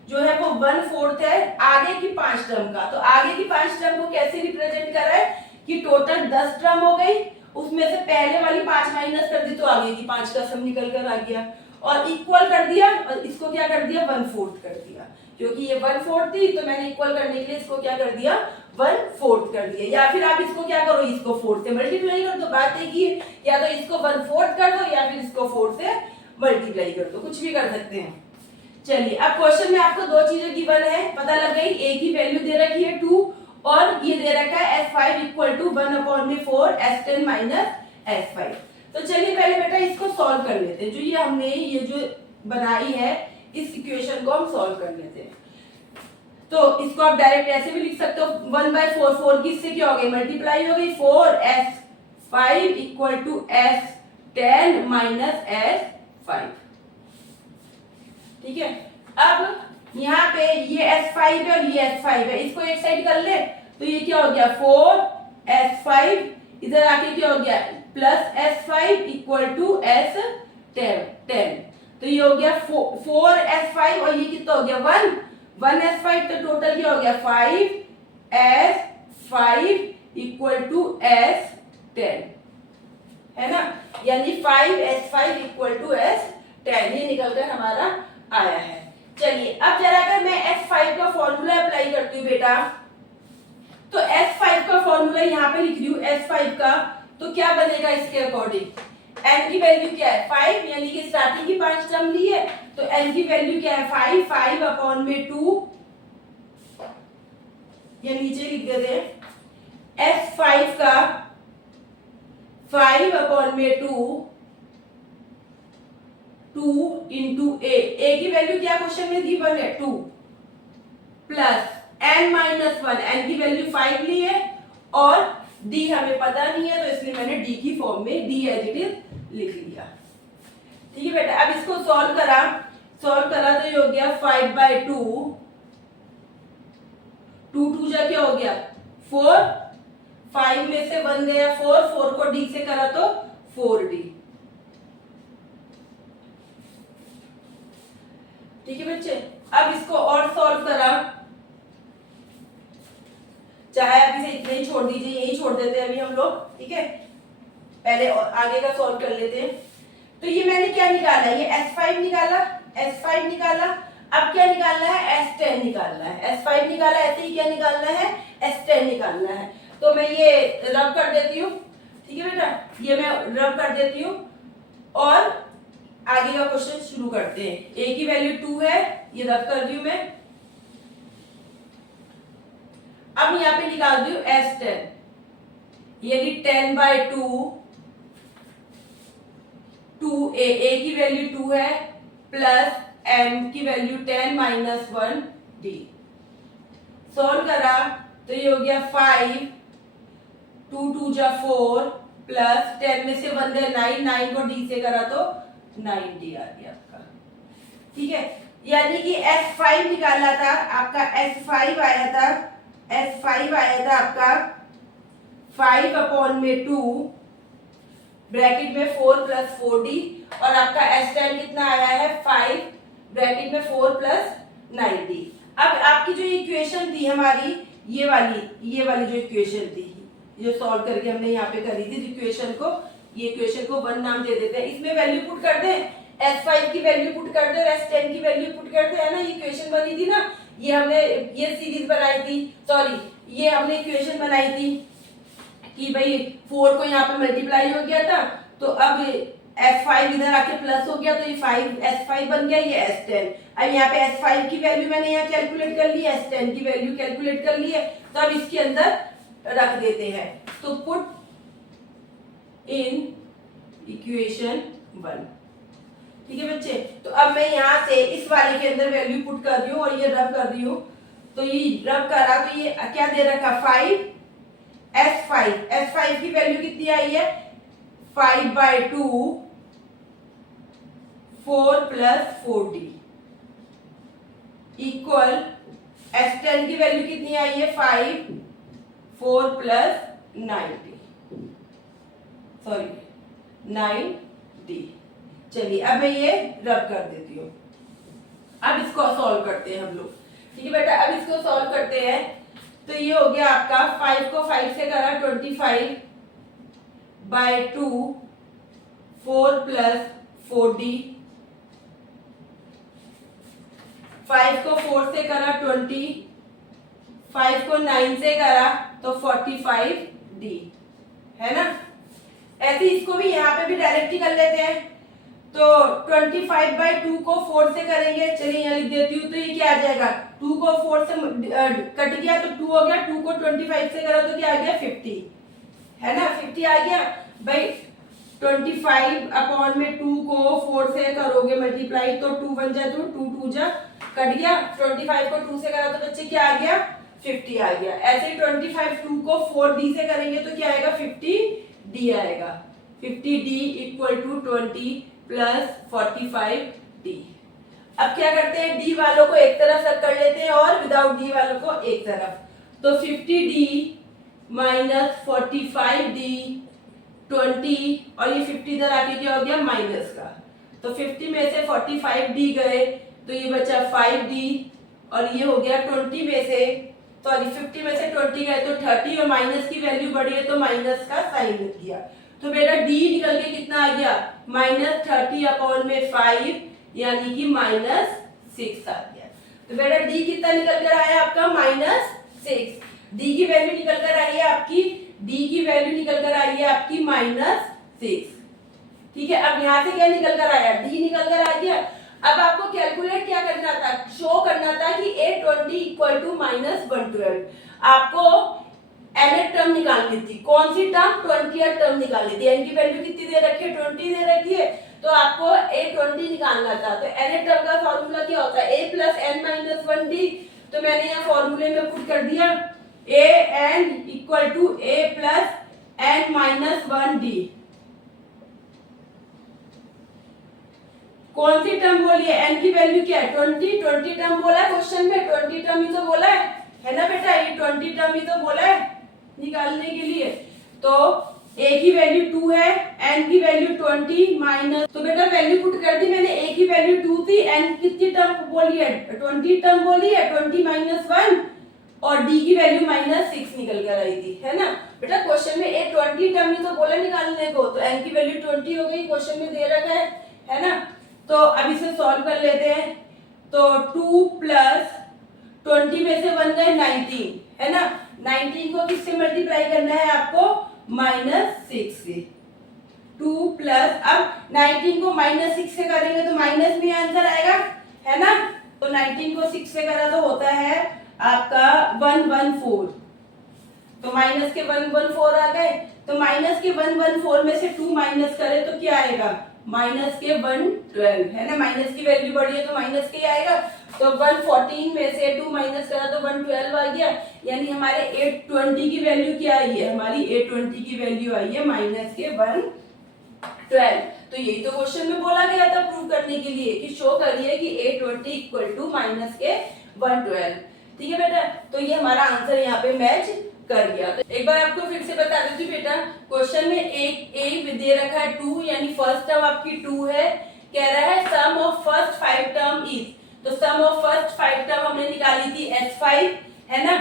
जो है वो 1/4 है आगे की 5 टर्म का, तो आगे की 5 टर्म को कैसे रिप्रेजेंट कर रहा है कि टोटल 10 टर्म हो गई, उसमें से पहले वाली 5 माइनस कर दी तो आगे की 5 का सम निकल कर आ गया, और इक्वल कर दिया और इसको क्या कर दिया, 1/4 कर दिया, क्योंकि ये 1/4 थी तो मैंने इक्वल करने के लिए इसको क्या कर दिया, 1/4 कर दिया, या फिर आप इसको क्या करो, इसको 4 से मल्टीप्लाई कर दो, बात एक ही है, या तो इसको 1/4 कर दो या फिर इसको 4 से मल्टीप्लाई कर दो, कुछ भी कर सकते हैं। चलिए अब क्वेश्चन में आपको दो चीजें गिवन है, पता लग गई, एक ही वैल्यू दे रखी है 2 और ये दे रखा है S5 = 1/4 S10 - S5। तो चलिए पहले बेटा इसको सॉल्व कर लेते हैं, जो ये हमने ये जो बनाई है इस इक्वेशन को हम सॉल्व कर लेते हैं, तो इसको आप डायरेक्ट ऐसे भी लिख सकते हो, 1/4 4 की इससे क्या हो गई, मल्टीप्लाई हो गई, 4 S5 = S10 - S5, ठीक है। अब यहाँ पे ये S5 है और ये S5 है, इसको एक साइड कर ले तो ये क्या हो गया, 4 S5, इधर आके क्या हो गया, प्लस S5 = S10, तो ये हो गया 4s5 और ये कितना हो गया 1s5, तो टोटल क्या हो गया 5s5 इक्वल टू s10, है ना, यानी 5s5 इक्वल टू s10 ये निकलकर हमारा आया है। चलिए अब जरा अगर मैं s5 का फॉर्मूला अप्लाई करती हूँ बेटा, तो s5 का फॉर्मूला यहाँ पे लिख रही हूँ s5 का, तो क्या बनेगा इसके अकॉर्डिंग, n की वैल्यू क्या है 5, यानी कि स्टार्टिंग की 5 टर्म ली है, तो n की वैल्यू क्या है 5 अपॉन में 2, या नीचे लिख देते हैं s5 का 5 अपॉन में 2 इंटू ए की वैल्यू क्या क्वेश्चन में दी 1 है 2 प्लस n माइनस 1, n की वैल्यू 5 ली है और d हमें पता नहीं है, तो इसलिए मैंने d की फॉर्म में d एज इट इज लिख लिया। ठीक है बेटा, अब इसको सॉल्व करा तो ये हो गया 5/2, 2 जा क्या हो गया 4, 5 में से 1 गया 4 को d से करा तो 4d। ठीक है बच्चे, अब इसको और सॉल्व करा, चाहे आप इसे इतने ही छोड़ दीजिए, यही छोड़ देते हैं अभी हम लोग, ठीक है, पहले आगे का सॉल्व कर लेते हैं। तो ये मैंने क्या निकाला, ये s5 निकाला, अब क्या निकालना है s10 निकालना है, s5 निकाला, ऐसे ही क्या निकालना है s10 निकालना है। तो मैं ये रब कर देती हूँ, ठीक है बेटा, ये मैं रब कर देती हूँ और आगे का क्वेश्चन शुरू करते हैं। a की वैल्यू 2 है, ये रब कर दी हूँ मैं। अब यहाँ पे निकाल दी हूँ s10, यानी 10/2, 2a की वैल्यू 2 है प्लस n की वैल्यू 10 माइनस 1d। सॉल्व करा तो ये हो गया 5, 2 जा 4 प्लस 10 में से 1 गया 9, 9 को d से करा तो 9d आ गया आपका। ठीक है, यानी कि s5 निकाला था आपका, s5 आया था आपका 5 अपॉन में 2 ब्रैकेट में 4 प्लस 4d, और आपका s10 कितना आया है 5 ब्रैकेट में 4 प्लस 9d। अब आपकी जो इक्वेशन थी हमारी, ये वाली जो इक्वेशन थी, जो सॉल्व करके हमने यहाँ पे करी थी इक्वेशन को, ये इक्वेशन को 1 नाम दे देते हैं, इसमें वैल्यू पुट कर दे, s5 की वैल्यू पुट कर दे, s10 की वैल्यू पुट कर दे, है ना, इक्वेशन बनी थी ना, ये हमने ये सीरीज बनाई थी, सॉरी ये हमने इक्वेशन बनाई थी कि भाई 4 को यहाँ पे मल्टीप्लाई हो गया था, तो अब s5 इधर आके प्लस हो गया, तो ये 5s5 बन गया, ये s10। अब यहाँ पे s5 की वैल्यू मैंने यहाँ कैलकुलेट कर ली, s10 की वैल्यू कैलकुलेट कर ली है, तो अब इसके अंदर रख देते हैं। तो पुट इन इक्वेशन 1। ठीक है बच्चे, तो अब मैं यहाँ से इस वाले के अंदर वैल्यू पुट कर रही हूँ और ये रब कर रही हूँ, तो ये रब करा तो ये क्या दे रखा 5s5 की वैल्यू कितनी आई है 5/2, 4 प्लस 4d इक्वल s10 की वैल्यू कितनी आई है 5, 4 प्लस 9d। चलिए अब मैं ये रब कर देती हूँ, अब इसको सॉल्व करते हैं हम लोग। ठीक है बेटा, अब इसको सॉल्व करते हैं, तो ये हो गया आपका 5 को 5 से करा 25/2, 4 प्लस 4d, 5 को 4 से करा 20, 5 को 9 से करा तो 45d, है ना। ऐसे इसको भी यहाँ पे भी डायरेक्ट ही कर लेते हैं, तो 25/2 को 4 से करेंगे, चलिए यहाँ लिख देती हूँ, तो ये क्या आ जाएगा 2 को 4 से कट गया तो 2 हो गया, 2 को 25 से करा तो क्या आ गया 50, है ना, 50 आ गया भाई। 25 अपॉन में 2 को 4 से करोगे मल्टीप्लाई, तो 2 बन जाए तो 2 जा कट गया, 25 को 2 से करा तो बच्चे क्या आ गया 50 आ गया। ऐसे 25 2 को 4d से करेंगे तो क्या आएगा 50d आएगा, 50d equal to 20 plus 45d। अब क्या करते हैं, d वालों को एक तरफ रख कर लेते हैं और विदाउट d वालों को एक तरफ, तो 50d माइनस 45d 20, और ये 50 इधर आके क्या हो गया माइनस का, तो 50 में से 45D गए तो ये बचा 5D, और ये हो गया 20 में से, सॉरी 50 में से 20 गए तो 30, और माइनस की वैल्यू बढ़ी है तो माइनस का साइन लग गया। तो बेटा D निकल के कितना आ गया, -30/5, यानी कि -6 आ गया। तो बेटा D कितना निकल कर आया आपका, -6। D की वैल्यू निकल कर आई है आपकी, D की वैल्यू निकल कर आई है आपकी -6। ठीक है, अब यहाँ से क्या निकल कर आया, D निकल कर आ गया। अब आपको कैलकुलेट क्या करना था, शो करना था कि A20 इक्वल टू -112। आपको nth टर्म निकालनी थी। कौन सी टर्म, 20th टर्म निकालनी थी। n की वैल्यू कितनी दे रखी है, 20 दे रखी है, तो आपको A20 निकालना था। तो nth टर्म का फॉर्मूला क्या होता है, A plus n minus 1D। तो मैंने यहाँ फॉर्मूले में पुट कर दिया an equal to A plus n minus 1D। कौन सी टर्म बोली है, n की वैल्यू क्या है, 20 टर्म बोला है क्वेश्चन में, 20 टर्म ही तो बोला है ना बेटा, ये 20 टर्म ही तो बोला है निकालने के लिए। तो a की वैल्यू 2 है, n की वैल्यू 20 माइनस, तो बेटा वैल्यू पुट कर दी मैंने, a की वैल्यू 2 थी, n कितनी टर्म बोली है, 20 टर्म बोली है, 20 माइनस 1, और d की वैल्यू -6 निकल कर आई थी, है ना बेटा। क्वेश्चन में a 20 टर्म ही तो बोला निकालने को, तो n की वैल्यू 20 हो गई, क्वेश्चन में दे रखा है ना। तो अब इसे सॉल्व कर लेते हैं। तो 2 प्लस 20 में से 1 गए 19, है ना। 19 को किससे मल्टीप्लाई करना है आपको, -6 से। 2 प्लस, अब 19 को -6 से करेंगे तो माइनस में आंसर आएगा, है ना। तो 19 को 6 से करा तो होता है आपका 114। तो माइनस के 114 आ गए। तो माइनस के 114 में से 2 माइनस करें तो क्या आएगा, माइनस के 112, है ना। माइनस की वैल्यू बढ़ी है तो माइनस के आएगा। तो 114 में से 2 माइनस करा तो 112 आ गया, यानी हमारे 820 की वैल्यू क्या आई है, हमारी 820 की वैल्यू आई है माइनस के 112। तो यही तो क्वेश्चन में बोला गया था प्रूव करने के लिए कि शो करिए कि 820 इक्वल टू माइनस के 112। ठीक है बेटा, तो ये हमारा आंसर यहाँ पे मैच कर गया। तो एक बार आपको फिर से बता देती हूँ बेटा, क्वेश्चन में एक दे रखा है 2, यानी फर्स्ट टर्म आपकी 2 है। कह रहा है सम ऑफ फर्स्ट 5 टर्म इज, तो सम ऑफ फर्स्ट 5 टर्म हमने निकाली थी S5, है ना।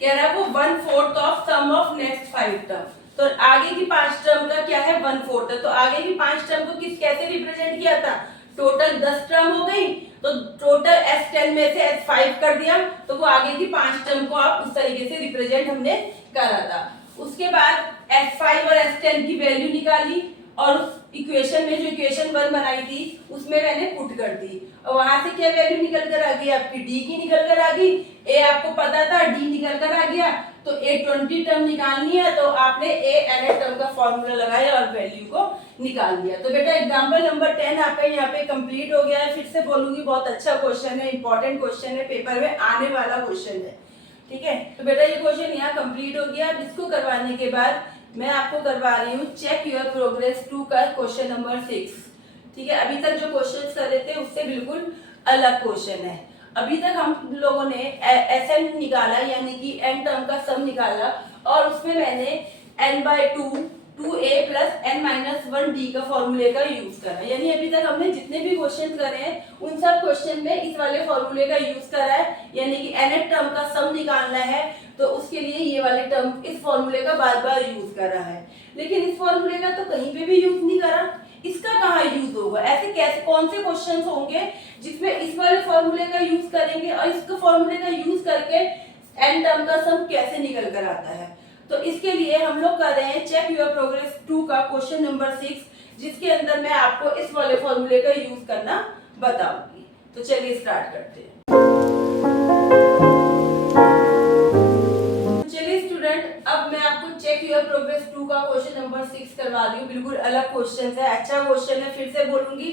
कह रहा है वो 1/4 of sum of next 5 term. तो आगे की 5 टर्म का क्या है, 1/4 है। तो आगे की 5 टर्म को कैसे रिप्रेजेंट किया था, टोटल 10 टर्म हो गई, तो टोटल S10 में से S5 कर दिया, तो वो आगे की 5 टर्म को आप उस तरीके से रिप्रेजेंट हमने करा था। उसके बाद S5 और S10 की वैल्यू निकाली, और उस इक्वेशन में जो इक्वेशन 1 बनाई थी उसमें मैंने पुट कर दी, और वहां से क्या वैल्यू निकल कर आ गई आपकी, D की निकल कर आ गई। A आपको पता था, D निकल कर आ गया। तो A20 टर्म निकालनी है तो आपने A टर्म का फॉर्मूला लगाया और वैल्यू को निकाल दिया। तो बेटा एग्जांपल नंबर 10 आपका यहाँ पे कंप्लीट हो गया है। फिर से बोलूंगी, बहुत अच्छा क्वेश्चन है, इंपॉर्टेंट क्वेश्चन है, पेपर में आने वाला क्वेश्चन है। ठीक है, तो बेटा ये क्वेश्चन यहाँ कंप्लीट हो गया। अब इसको करवाने के बाद मैं आपको करवा रही हूँ चेक योर प्रोग्रेस 2 का क्वेश्चन नंबर 6। ठीक है, अभी तक जो क्वेश्चन कर रहे थे उससे बिल्कुल अलग क्वेश्चन है। अभी तक हम लोगों ने SN निकाला, यानी कि n टर्म का सम निकाला, और उसमें मैंने n/2 2a प्लस n-1d का फॉर्मूले का यूज करा। यानी अभी तक हमने जितने भी क्वेश्चन करे हैं उन सब क्वेश्चन में इस वाले फॉर्मूले का यूज करा है, यानी कि nth टर्म का सम निकालना है तो उसके लिए ये वाले टर्म, इस फॉर्मूले का बार बार यूज करा है। लेकिन इस फॉर्मूले का तो कहीं पे भी यूज नहीं करा, इसका कहाँ यूज होगा, ऐसे कैसे, कौन से क्वेश्चंस होंगे जिसमें इस वाले फॉर्मूले का यूज करेंगे और इसका फॉर्मूले का यूज करके n टर्म का सम कैसे निकल कर आता है। तो इसके लिए हम लोग कर रहे हैं चेक योर प्रोग्रेस 2 का क्वेश्चन नंबर 6, जिसके अंदर मैं आपको इस वाले फॉर्मूले का यूज करना बताऊंगी। तो चलिए स्टार्ट करते हैं। चलिए स्टूडेंट, अब मैं आपको चेक योर प्रोग्रेस 2 का क्वेश्चन नंबर 6 करवा रही हूँ। बिल्कुल अलग क्वेश्चन है, अच्छा क्वेश्चन है, फिर से बोलूंगी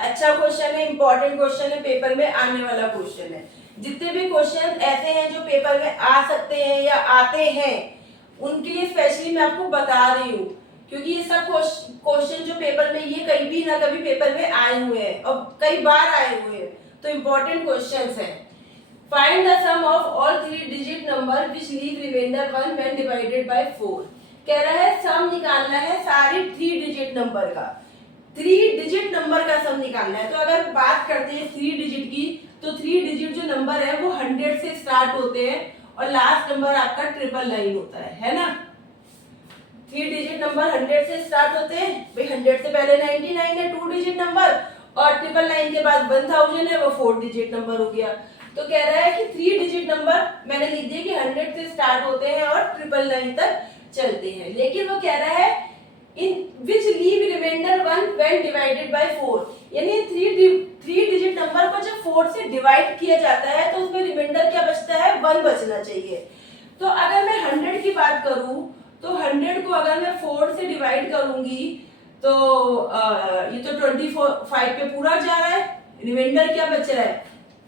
अच्छा क्वेश्चन है, इंपॉर्टेंट क्वेश्चन है, पेपर में आने वाला क्वेश्चन है। जितने भी क्वेश्चन ऐसे हैं जो पेपर में आ सकते हैं या आते हैं, उनके लिए स्पेशली मैं आपको बता रही हूँ, क्योंकि ये सब क्वेश्चन जो पेपर में, ये कहीं भी ना कभी पेपर में आए हुए हैं और कई बार आए हुए हैं, तो इंपॉर्टेंट क्वेश्चंस हैं। Find the sum of all 3 digit number which leave reminder 1 when divided by 4। कह रहा है सम निकालना है सारे 3 डिजिट नंबर का। 3 डिजिट नंबर का सम निकालना है। तो अगर बात करते हैं 3 डिजिट की, तो 3 डिजिट जो नंबर है वो 100 से स्टार्ट होते हैं और लास्ट नंबर आपका 999 होता है ना। 3 डिजिट नंबर 100 से स्टार्ट होते हैं, भाई 100 से पहले 99 है 2 डिजिट नंबर, और 999 के बाद 1000 है वो 4 डिजिट नंबर हो गया। तो कह रहा है कि 3 डिजिट नंबर मैंने लिख दिया कि 100 से स्टार्ट होते हैं और 999 तक चलते हैं, लेकिन वो कह रहा है in which leave reminder 1 when divided by 4, यानी 3 डिजिट नंबर को जब 4 से डिवाइड किया जाता है तो उसमें रिमाइंडर क्या बचता है, 1 बचना चाहिए। तो अगर मैं 100 की बात करूं तो 100 को अगर मैं 4 से डिवाइड करूंगी तो ये तो 25 पे पूरा जा रहा है, रिमाइंडर क्या बच रहा है,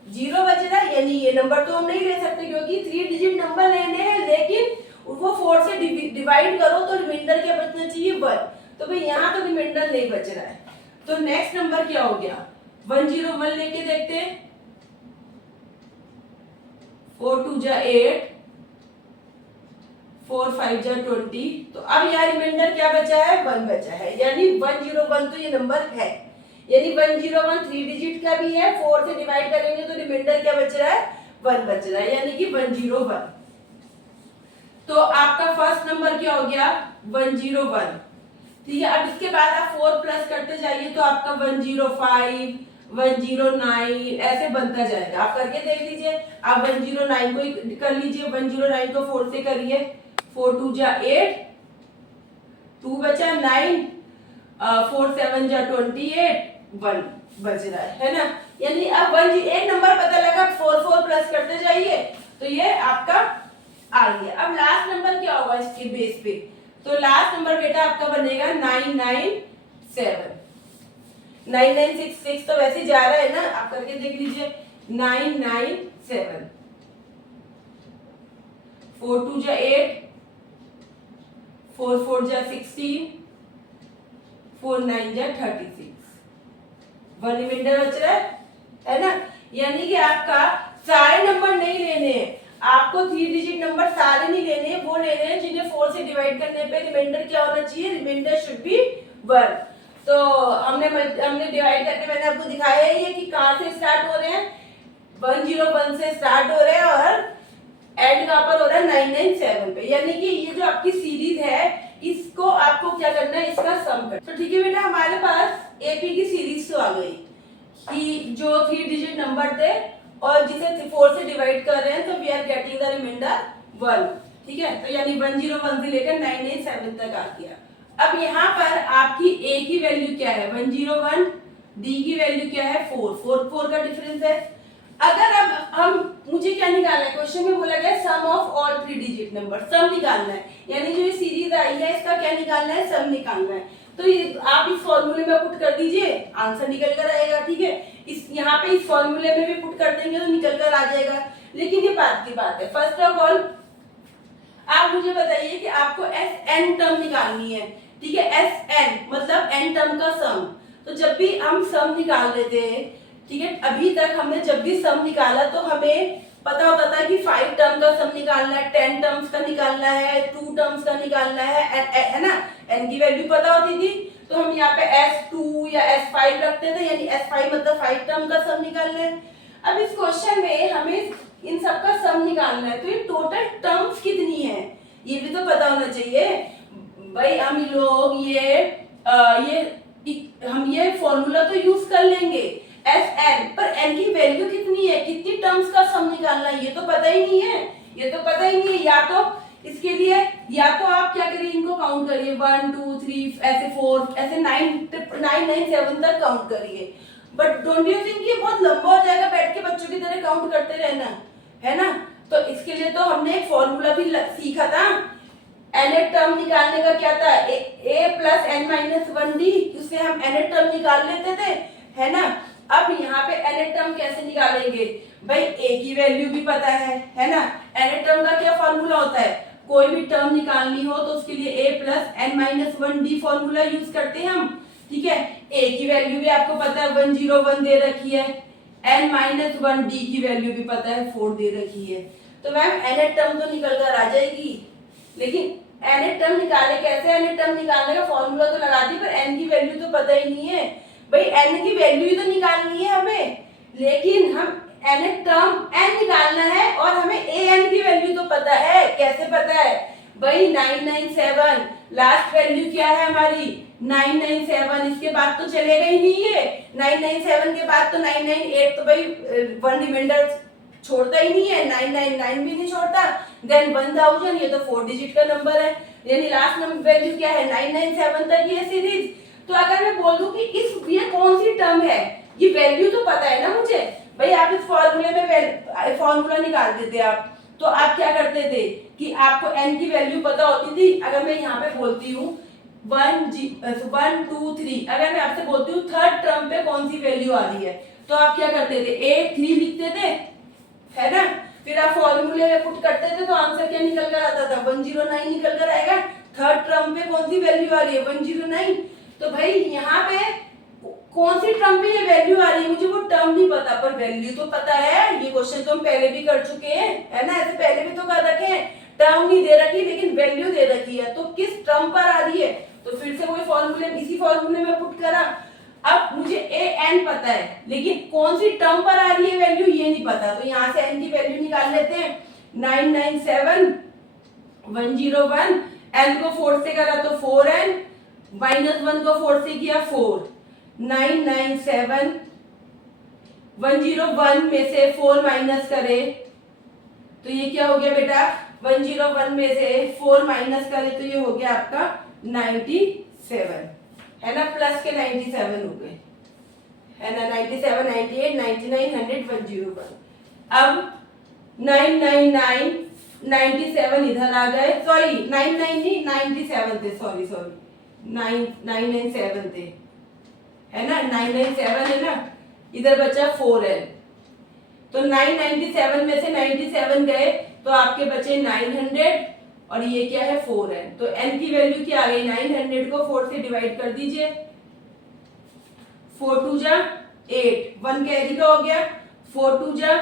0 बच रहा है, यानी ये नंबर तो हम नहीं ले सकते क्योंकि 3 डिजिट नंबर लेने हैं, लेकिन वो 4 से डिवाइड करो तो रिमाइंडर क्या बचना चाहिए, 1। तो भाई यहाँ तो रिमाइंडर नहीं बच रहा है। तो नेक्स्ट नंबर क्या हो गया, 101 लेके देखते हैं। 4 2 जा 8, 4 5 जा 20। तो अब यहाँ रिमाइंडर क्या बचा है, 1 बचा है, यानी 101 तो ये नंबर है, यानी 101 3 डिजिट का भी है, 4 से डिवाइड करेंगे तो रिमाइंडर क्या बच रहा है, 1 बच रहा है, यानी कि 101। तो आपका फर्स्ट नंबर क्या हो गया, 101। ठीक है, अब इसके बाद आप 4 प्लस करते जाइए तो आपका 105, 109 ऐसे बनता जाएगा। आप करके देख लीजिए, आप 109 को कर लीजिए, 109 को 4 से करिए, 4 2 जा 8, 2 बचा 9, 4 7 जा 28, 1 बच रहा है ना। यानी अब एक नंबर पता लगा, 4 प्लस करते जाइए तो ये आपका आ गया। अब लास्ट नंबर क्या होगा इसके बेस पे, तो लास्ट नंबर बेटा आपका बनेगा 997। 9966 तो वैसे जा रहा है ना, आप करके देख लीजिए, 997। 4 2 जा 8, 4 4 जा 16, 4 9 जा 36, 1 रिमाइंडर बच रहा है ना। यानी कि आपका सारे नंबर नहीं लेने हैं, आपको 3 डिजिट नंबर सारे नहीं लेने, वो लेने हैं जिन्हें 4 से डिवाइड करने पे रिमाइंडर क्या होना चाहिए, रिमाइंडर शुड बी 1। तो हमने डिवाइड करके मैंने आपको दिखाया ही है कि कहां से स्टार्ट हो रहे हैं, 101 से स्टार्ट हो रहे हैं और एंड कहां पर हो रहा है, 997 पे। यानी कि ये जो आपकी सीरीज है इसको आपको क्या करना है, इसका सम करना। तो ठीक है बेटा, हमारे पास एपी की सीरीज तो आ गई कि जो 3 डिजिट नंबर थे और जिसे 4 से डिवाइड कर रहे हैं, तो we are getting the reminder 1। ठीक है, तो यानी 101 से लेकर 997 तक आ गया। अब यहाँ पर आपकी ए की वैल्यू क्या है, 101, डी की वैल्यू क्या है, 4 का डिफरेंस है। अगर अब हम मुझे क्या निकालना है, क्वेश्चन में बोला गया सम ऑफ ऑल 3 डिजिट नंबर, सम निकालना है, यानी जो ये सीरीज आई है इसका क्या निकालना है, सम निकालना है। तो ये आप इस फॉर्मूले में पुट कर दीजिए, आंसर निकल कर आएगा। ठीक है, इस यहाँ पे इस फॉर्मूले में भी पुट कर देंगे तो निकल कर आ जाएगा। लेकिन ये बात की बात है, फर्स्ट ऑफ ऑल आप मुझे बताइए कि आपको एस एन टर्म निकालनी है। ठीक है, एस एन मतलब एन टर्म का सम। तो जब भी हम सम निकाल लेते हैं, ठीक है, अभी तक हमने जब भी सम निकाला तो हमें पता होता था कि 5 टर्म का सम निकालना है, 10 टर्म्स का निकालना है, 2 टर्म्स का निकालना है ना, एन की वैल्यू पता होती थी। तो हम यहाँ पे S2 या S5 रखते थे, यानी S5 मतलब 5 टर्म का सम निकालना है। अब इस क्वेश्चन में हमें इन सब का सम निकालना है, तो ये टोटल टर्म्स कितनी है ये भी तो पता होना चाहिए भाई। हम लोग हम ये फॉर्मूला तो यूज कर लेंगे एस एन, पर एन की वैल्यू कितनी है, कितनी टर्म्स का सम निकालना है, ये तो पता ही नहीं है, ये तो पता ही नहीं है। या तो इसके लिए या तो आप क्या करिए, इनको काउंट करिए 1 2 3 ऐसे 4 ऐसे 997 तक काउंट करिए। बट डोंट यू थिंक ये बहुत लंबा हो जाएगा बैठ के बच्चों की तरह काउंट करते रहना, है ना। तो इसके लिए तो हमने एक फॉर्मूला भी सीखा था, एन टर्म निकालने का क्या था, a plus n minus 1d, उससे हम एन टर्म निकाल लेते थे, है ना। अब यहाँ पे एन टर्म कैसे निकालेंगे भाई, a की वैल्यू भी पता है ना। एन टर्म का क्या फॉर्मूला होता है, कोई भी टर्म निकालनी हो तो उसके लिए a plus n minus 1d formula use करते हैं हम। ठीक है, a की वैल्यू भी आपको पता है 101 दे रखी है, n माइनस 1d की वैल्यू भी पता है 4 दे रखी है। तो मैम एन टर्म तो निकल कर आ जाएगी, लेकिन nth टर्म निकाले कैसे? nth टर्म निकालने का फॉर्मूला तो लगा दी, पर n की वैल्यू तो पता ही नहीं है भाई। n की वैल्यू ही तो निकालनी है हमें, लेकिन हम nth टर्म n निकालना है और हमें an की वैल्यू तो पता है। कैसे पता है भाई? 997 लास्ट वैल्यू क्या है हमारी? 997। इसके बाद तो चलेगा ही नहीं ये। 997 के बाद तो 998 तो भाई 1 रिमाइंडर छोड़ता ही नहीं है, 999 भी नहीं छोड़ता। देन 1000, ये तो 4 डिजिट का नंबर है, यानी लास्ट नंबर वैल्यू क्या है? 997 तक ये सीरीज। तो अगर मैं बोल दूं कि ये कौन सी टर्म है, ये वैल्यू तो पता है ना मुझे भाई। आप इस फॉर्मूले में फॉर्मूला निकाल देते आप, तो आप क्या करते थे कि आपको n की वैल्यू पता होती थी। अगर मैं यहाँ पे बोलती हूँ 1 2 3, अगर मैं आपसे बोलती हूँ थर्ड टर्म पे कौन सी वैल्यू आ रही है, तो आप क्या करते थे? A3 लिखते थे, है ना। फिर आप फॉर्मूले में पुट करते थे तो आंसर क्या निकल कर आता था? 109 निकल कर आएगा। थर्ड टर्म पे कौन सी वैल्यू आ रही है? 109। तो भाई यहाँ पे कौन सी टर्म पे ये वैल्यू आ रही है, मुझे वो टर्म नहीं पता, पर वैल्यू तो पता है। ये क्वेश्चन तो हम पहले भी कर चुके हैं, है ना, ऐसे पहले भी तो कर रखे हैं। टर्म नहीं दे रखी लेकिन वैल्यू दे रखी है, तो किस टर्म पर आ रही है? तो फिर से वही फॉर्मूले, इसी फॉर्मूले में पुट करा। अब मुझे an पता है, लेकिन कौन सी टर्म पर आ रही है वैल्यू ये नहीं पता, तो यहाँ से n की वैल्यू निकाल लेते हैं। 997 101, n को 4 से करा तो 4n, -1 को 4 से किया 4। 997 101 में से 4 माइनस करे तो ये क्या हो गया बेटा? 101 में से 4 माइनस करे तो ये हो गया आपका 97, है ना, प्लस के 97 हो गए, है ना। 97 98 99 100 101। अब 999 97 इधर आ गए, सॉरी 99 नहीं 97 थे, सॉरी 997 थे, है ना। 997 है ना, इधर बचा 4n, तो 997 में से 97 गए तो आपके बचे 900 और ये क्या है? 4n। तो n की वैल्यू क्या आ गई? 900 को 4 से डिवाइड कर दीजिए, 4 2 जा 8, 1 कैरी का हो गया, 4 2 जा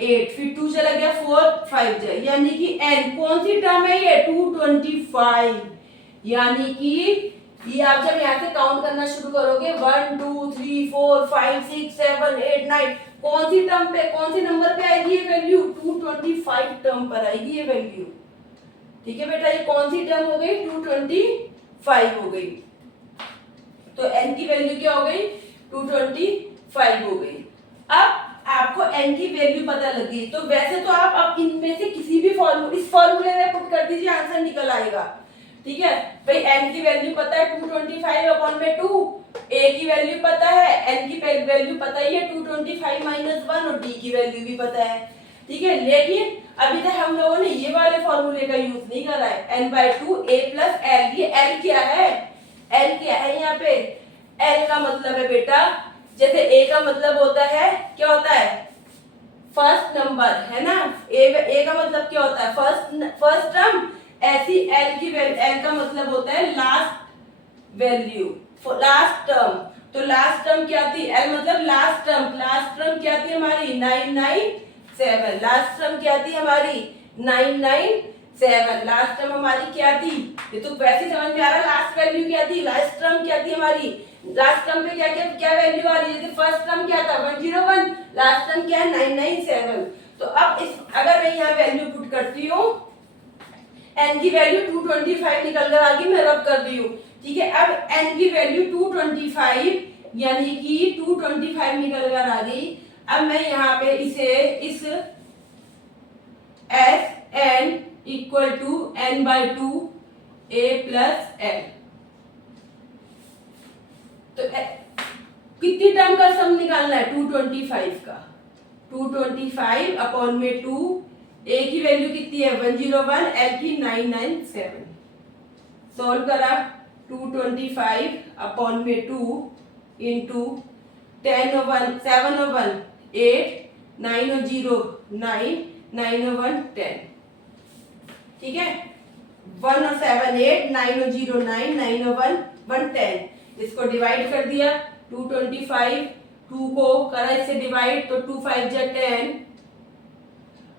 8, फिर 2 चला गया 4 5 जा, यानी कि n कौन सी टर्म है ये? 225। यानी कि ये आप जब यहाँ से काउंट करना शुरू करोगे 1 2 3 4 5 6 7 8 9, कौन सी टर्म पे, कौन सी नंबर पे आएगी ये वैल्यू? 225 टर्म पर आएगी ये वैल्यू। ठीक है बेटा, ये कौन सी टर्म हो गई? 225 हो गई। तो n की वैल्यू क्या हो गई? 225 हो गई। अब आपको n की वैल्यू पता लगी, तो वैसे तो आप अब इनमें से किसी भी फॉर्मूले, इस फॉर्मूले में पुट कर दीजिए, आंसर निकल आएगा। ठीक है भाई, n की वैल्यू पता है 225 अपॉन में 2, a की वैल्यू पता है, n की वैल्यू पता ही है 225 माइनस 1, और d की वैल्यू भी पता है। ठीक है, लेकिन अभी तक हम लोगों ने ये वाले फॉर्मूले का यूज नहीं करा है। n/2 a प्लस l, ये l क्या है? l क्या है यहाँ पे? l का मतलब है बेटा, जैसे a का मतलब होता है, क्या होता है? फर्स्ट नंबर, है ना। a का मतलब क्या होता है? First term. ऐसी l की वैल्यू, l का मतलब होता है लास्ट वैल्यू, लास्ट टर्म। तो लास्ट टर्म क्या थी? l मतलब लास्ट टर्म। लास्ट टर्म क्या थी हमारी? 997। लास्ट टर्म क्या थी हमारी? 997। लास्ट टर्म हमारी क्या थी? ये तो वैसे समझ में आ रहा है। लास्ट वैल्यू क्या थी? लास्ट टर्म क्या थी हमारी? लास्ट टर्म पे क्या क्या क्या वैल्यू आ रही है? फर्स्ट टर्म क्या था? 101, लास्ट टर्म क्या है? 997। तो अब इस, अगर मैं यहाँ वैल्यू पुट करती हूँ, n की वैल्यू 225 निकल कर आ गई, मैं रब कर रही हूँ। ठीक है, अब n की वैल्यू 225 यानी कि 225 निकल कर आ गई। अब मैं यहाँ पे इसे इस S n equal to n/2 a plus l, तो कितनी टर्म का सम निकालना है? 225 का। 225 अपॉन में 2, a की वैल्यू कितनी है? 101, l की 997। सॉल्व करा, 225 अपॉन में 2 इंटू 10 1 7 1 8 9 0 9 9 1 10। ठीक है, 1 और 7 8 9 0 9 9 1 1 10। इसको डिवाइड कर दिया, 225 2 को करा इससे डिवाइड, तो 2 5 जा 10,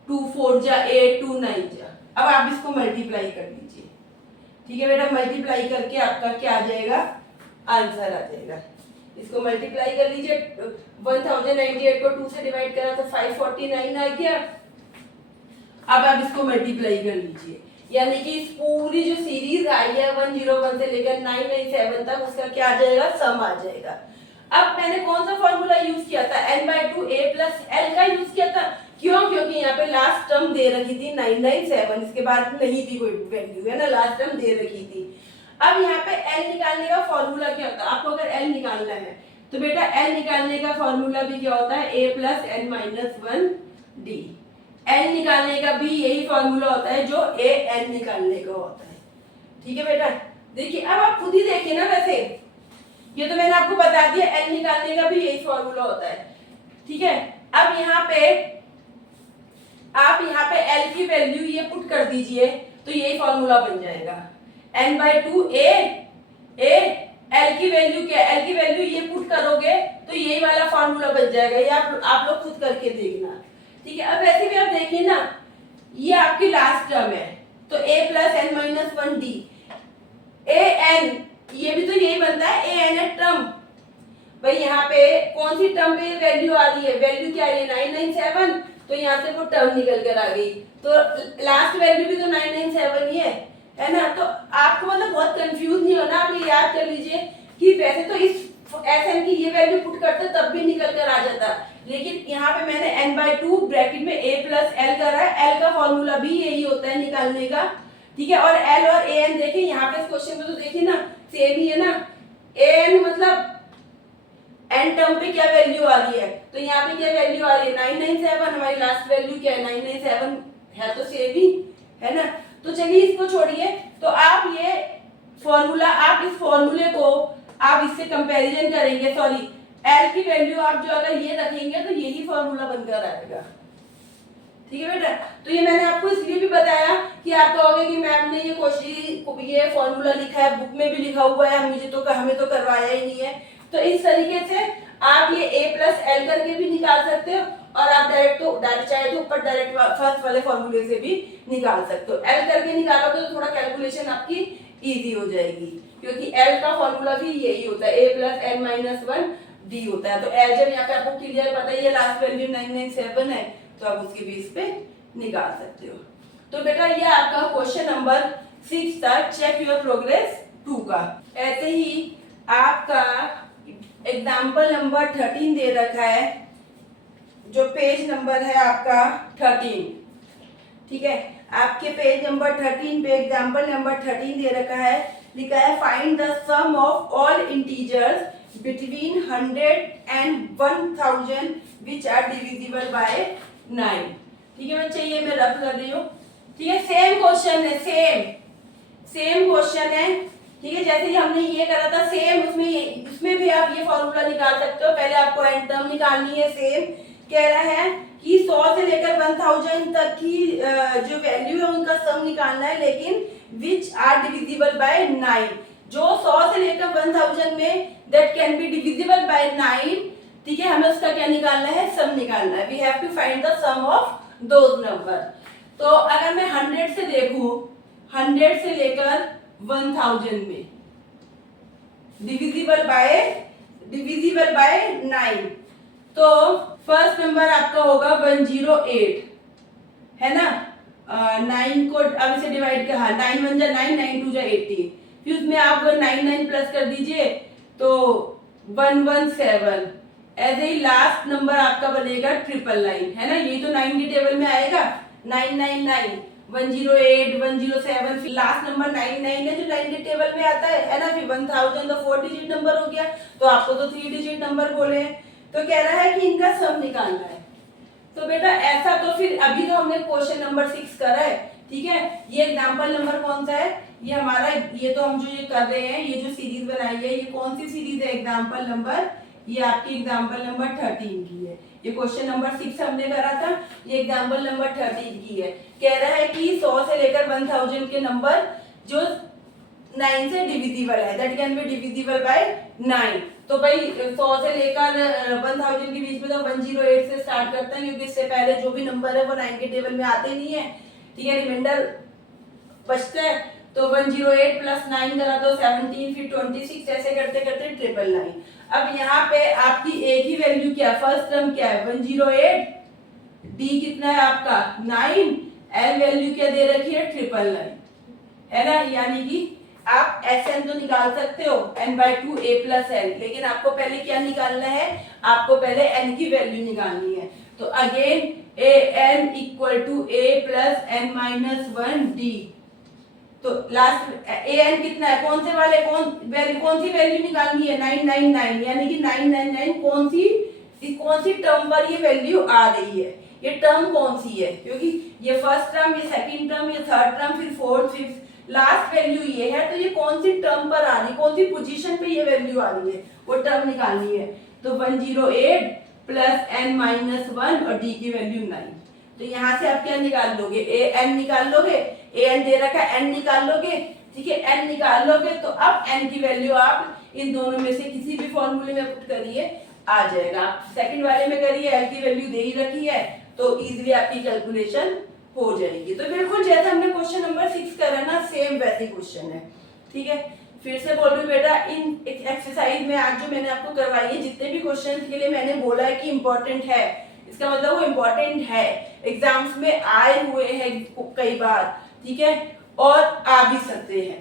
2 4 जा 8, 2 9 जा। अब आप इसको मल्टीप्लाई कर लीजिए। ठीक है बेटा, मल्टीप्लाई करके आपका क्या आ जाएगा, आंसर आ जाएगा। इसको मल्टीप्लाई कर लीजिए, 1098 को 2 से डिवाइड करा तो 549 आ गया। अब आप इसको मल्टीप्लाई कर लीजिए, यानी कि इस पूरी जो सीरीज आई है 101 से लेकर 997 तक, उसका क्या आ जाएगा, सम आ जाएगा। अब मैंने कौन सा फॉर्मूला यूज किया था, n/2 a प्लस l का यूज किया था। क्यों, क्योंकि यहाँ पे लास्ट टर्म दे रखी थी 997, इसके बाद नहीं थी कोई वैल्यू, है ना, लास्ट टर्म दे रखी थी। अब यहाँ पे l निकालने का फॉर्मूला क्या होता है, आपको अगर l निकालना है तो बेटा l निकालने का फॉर्मूला भी क्या होता है, a plus n minus 1d। l निकालने का भी यही फॉर्मूला होता है जो a n निकालने का होता है। ठीक है बेटा, देखिए अब आप खुद ही देखिए ना, वैसे ये तो मैंने आपको बता दिया, l निकालने का भी यही फॉर्मूला होता है। ठीक है, अब यहाँ पे आप यहाँ पे l की वैल्यू ये पुट कर दीजिए तो यही फॉर्मूला बन जाएगा, n/2 a l की वैल्यू क्या है, l की वैल्यू ये पुट करोगे तो यही वाला फॉर्मूला बन जाएगा। ये आप लोग खुद करके देखना। ठीक है, अब वैसे भी आप देखिए ना, ये आपकी लास्ट टर्म है तो a plus n minus 1d, a n ये भी तो यही बनता है, a n है टर्म। भाई यहाँ पे कौन सी टर्म पे वैल्यू आ रही है, वैल्यू क्या आ रही है 997, तो यहाँ से वो टर्म निकल कर आ गई, तो लास्ट वैल्यू भी तो 997 ही है ना। तो आपको मतलब बहुत कंफ्यूज नहीं होना, आप ये याद कर लीजिए कि वैसे तो इस Sn की ये वैल्यू पुट करते तब भी निकल कर आ जाता, लेकिन यहाँ पे मैंने n/2 ब्रैकेट में a प्लस l करा है, l का फॉर्मूला भी यही होता है निकालने का। ठीक है, और l और an देखिए यहाँ पे इस क्वेश्चन में तो देखिए ना सेम ही है ना, an मतलब n टर्म पे क्या वैल्यू आ रही है, तो यहाँ पे क्या वैल्यू आ रही है 997, हमारी लास्ट वैल्यू क्या है 997 है, तो सेम ही है ना। तो चलिए इसको छोड़िए, तो आप ये फॉर्मूला, आप इस फॉर्मूले को आप इससे कंपैरिजन करेंगे, सॉरी l की वैल्यू आप जो अगर ये रखेंगे तो यही फॉर्मूला बनकर आएगा। ठीक है बेटा, तो ये मैंने आपको इसलिए भी बताया कि आप कहोगे कि मैम ने ये क्वेश्चन ये फॉर्मूला लिखा है, बुक में भी लिखा हुआ है, हमें तो करवाया ही नहीं है। तो इस तरीके से आप ये a प्लस l करके भी निकाल सकते हो, और आप डायरेक्ट चाहे तो ऊपर डायरेक्ट फर्स्ट वाले फॉर्मूले से भी निकाल सकते हो। l करके निकालोगे तो थोड़ा कैलकुलेशन आपकी इजी हो जाएगी, क्योंकि l का फॉर्मूला भी यही होता है, a plus n minus 1d होता है। तो l जब यहाँ पे आपको क्लियर पता है, ये लास्ट वैल्यू 997 है, तो आप उसके बेस पे निकाल सकते हो। तो बेटा ये आपका क्वेश्चन नंबर 6 था, चेक योर प्रोग्रेस 2 का। ऐसे ही आपका एग्जाम्पल नंबर 13 दे रखा है, जो पेज नंबर है आपका 13। ठीक है, आपके पेज नंबर 13 पे एग्जाम्पल नंबर 13 दे रखा है, लिखा है find the sum of all integers between 100 and 1000 which are divisible by 9। ठीक है बच्चे, ये मैं रफ कर रही हूँ। ठीक है, सेम क्वेश्चन है, सेम क्वेश्चन है। ठीक है, जैसे कि हमने ये करा था सेम, उसमें भी आप ये फॉर्मूला निकाल सकते हो। पहले आपको एन टर्म निकालनी है, सेम कह रहा है कि 100 से लेकर 1000 तक की जो वैल्यू है उनका सम निकालना है, लेकिन विच आर डिविजिबल बाय 9। जो 100 से लेकर 1000 में that can be divisible by 9। ठीक है, हमें उसका क्या निकालना है, सम निकालना है। We have to find the sum of those number. तो अगर मैं 100 से देखूं, 100 से लेकर 1000 में डिविजिबल बाय 9, तो फर्स्ट नंबर आपका होगा 108, है ना। 9 को अब इसे डिवाइड कर, 9 1 जा 9, 9 2 जा 80, फिर उसमें आप 9 प्लस कर दीजिए तो 117। ऐसे ही लास्ट नंबर आपका बनेगा 999, है ना। ये तो 9 के टेबल में आएगा, 999, 108, 107, फिर लास्ट नंबर 99 है जो 9 के टेबल में आता है ना। फिर 1000 तो 4 डिजिट नंबर हो गया, तो आपको तो 3 डिजिट नंबर बोले हैं। तो कह रहा है कि इनका सम निकालना है। तो बेटा ऐसा, तो फिर अभी तो हमने क्वेश्चन नंबर 6 करा है। ठीक है, ये एग्जाम्पल नंबर कौन सा है, ये हमारा, ये तो हम जो ये कर रहे हैं, ये जो सीरीज बनाई है, ये कौन सी सीरीज है, एग्जाम्पल नंबर, ये आपकी एग्जाम्पल नंबर 13 की है। ये क्वेश्चन नंबर 6 हमने करा था, ये एग्जाम्पल नंबर 13 की है। कह रहा है कि 100 से लेकर 1000 के नंबर जो 9 से डिविजिबल है, that can be divisible by 9। तो भाई 100 से लेकर 1000 के बीच में तो 108 से स्टार्ट करते हैं, क्योंकि इससे पहले जो भी नंबर है वो 9 के टेबल में आते नहीं है। ठीक है, रिमाइंडर बचता है। तो 108 प्लस 9 करा तो 17, फिर 26, ऐसे करते करते 999। अब यहाँ पे आपकी ए की वैल्यू क्या है, फर्स्ट टर्म क्या है 108, डी कितना है आपका 9, एल वैल्यू क्या दे रखी है 999, है ना। यानी कि आप एस एन तो निकाल सकते हो n/2 a प्लस एल, लेकिन आपको पहले क्या निकालना है, आपको पहले n की वैल्यू निकालनी है। तो again a n equal to a plus n minus 1 d. तो लास्ट ए एन कितना है, कौन से वाले कौन सी वैल्यू निकालनी है 999, यानी कि 999 कौन सी टर्म पर ये वैल्यू आ रही है, ये टर्म कौन सी है, क्योंकि ये फर्स्ट टर्म, ये सेकंड टर्म, ये थर्ड टर्म, फिर फोर्थ, फिफ्थ, लास्ट वैल्यू ये है। तो ये कौन सी टर्म पर आ रही है, कौन सी पोजीशन पे ये वैल्यू आ रही है, वो टर्म निकालनी है। तो 108 प्लस n माइनस 1 और d की वैल्यू 9। तो यहाँ से आप क्या निकाल लोगे, ए एन निकाल लोगे, ए एन दे रखा है एन निकाल लोगे, ठीक है, एन निकाल लोगे। तो अब एन की वैल्यू आप इन दोनों में से किसी भी फॉर्मूले में पुट करिए, आ जाएगा। आप सेकंड वाले में करिए, एल की वैल्यू दे ही रखी है तो इजीली आपकी कैलकुलेशन हो जाएगी। तो बिल्कुल जैसे हमने क्वेश्चन नंबर 6 करा ना, सेम वैसे क्वेश्चन है, ठीक है। फिर से बोल रही हूँ बेटा, इन एक्सरसाइज में आज जो मैंने आपको करवाई है, जितने भी क्वेश्चन के लिए मैंने बोला है कि इंपॉर्टेंट है, इसका मतलब वो इम्पोर्टेंट है, एग्जाम्स में आए हुए हैं कई बार, ठीक है, और आ भी सकते हैं।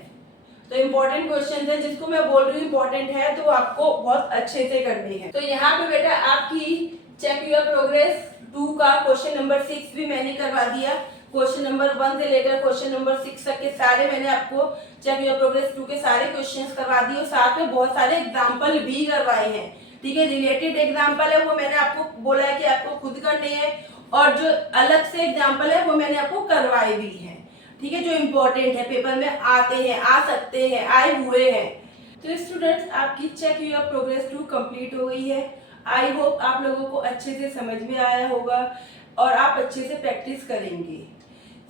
तो इम्पोर्टेंट क्वेश्चन है, जिसको मैं बोल रही हूँ इम्पोर्टेंट है, तो आपको बहुत अच्छे से करने हैं। तो यहाँ पे बेटा आपकी चेक योर प्रोग्रेस 2 का क्वेश्चन नंबर 6 भी मैंने करवा दिया। क्वेश्चन नंबर 1 से लेकर क्वेश्चन नंबर 6 तक के सारे मैंने आपको चेक योर प्रोग्रेस 2 के सारे क्वेश्चंस करवा दिए, और साथ में बहुत सारे एग्जाम्पल भी करवाए हैं, ठीक है। रिलेटेड एग्जाम्पल है वो मैंने आपको बोला है कि आपको खुद करने हैं, और जो अलग से एग्जाम्पल है वो मैंने आपको करवाए भी हैं, ठीक है, जो इम्पोर्टेंट है, पेपर में आते हैं, आ सकते हैं, आए हुए हैं। तो स्टूडेंट्स, आपकी चेक योर प्रोग्रेस 2 कंप्लीट हो गई है। आई होप आप लोगों को अच्छे से समझ में आया होगा और आप अच्छे से प्रैक्टिस करेंगे।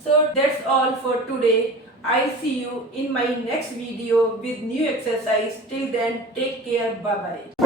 So that's all for today. I see you in my next video with new exercise. Till then, take care. Bye bye.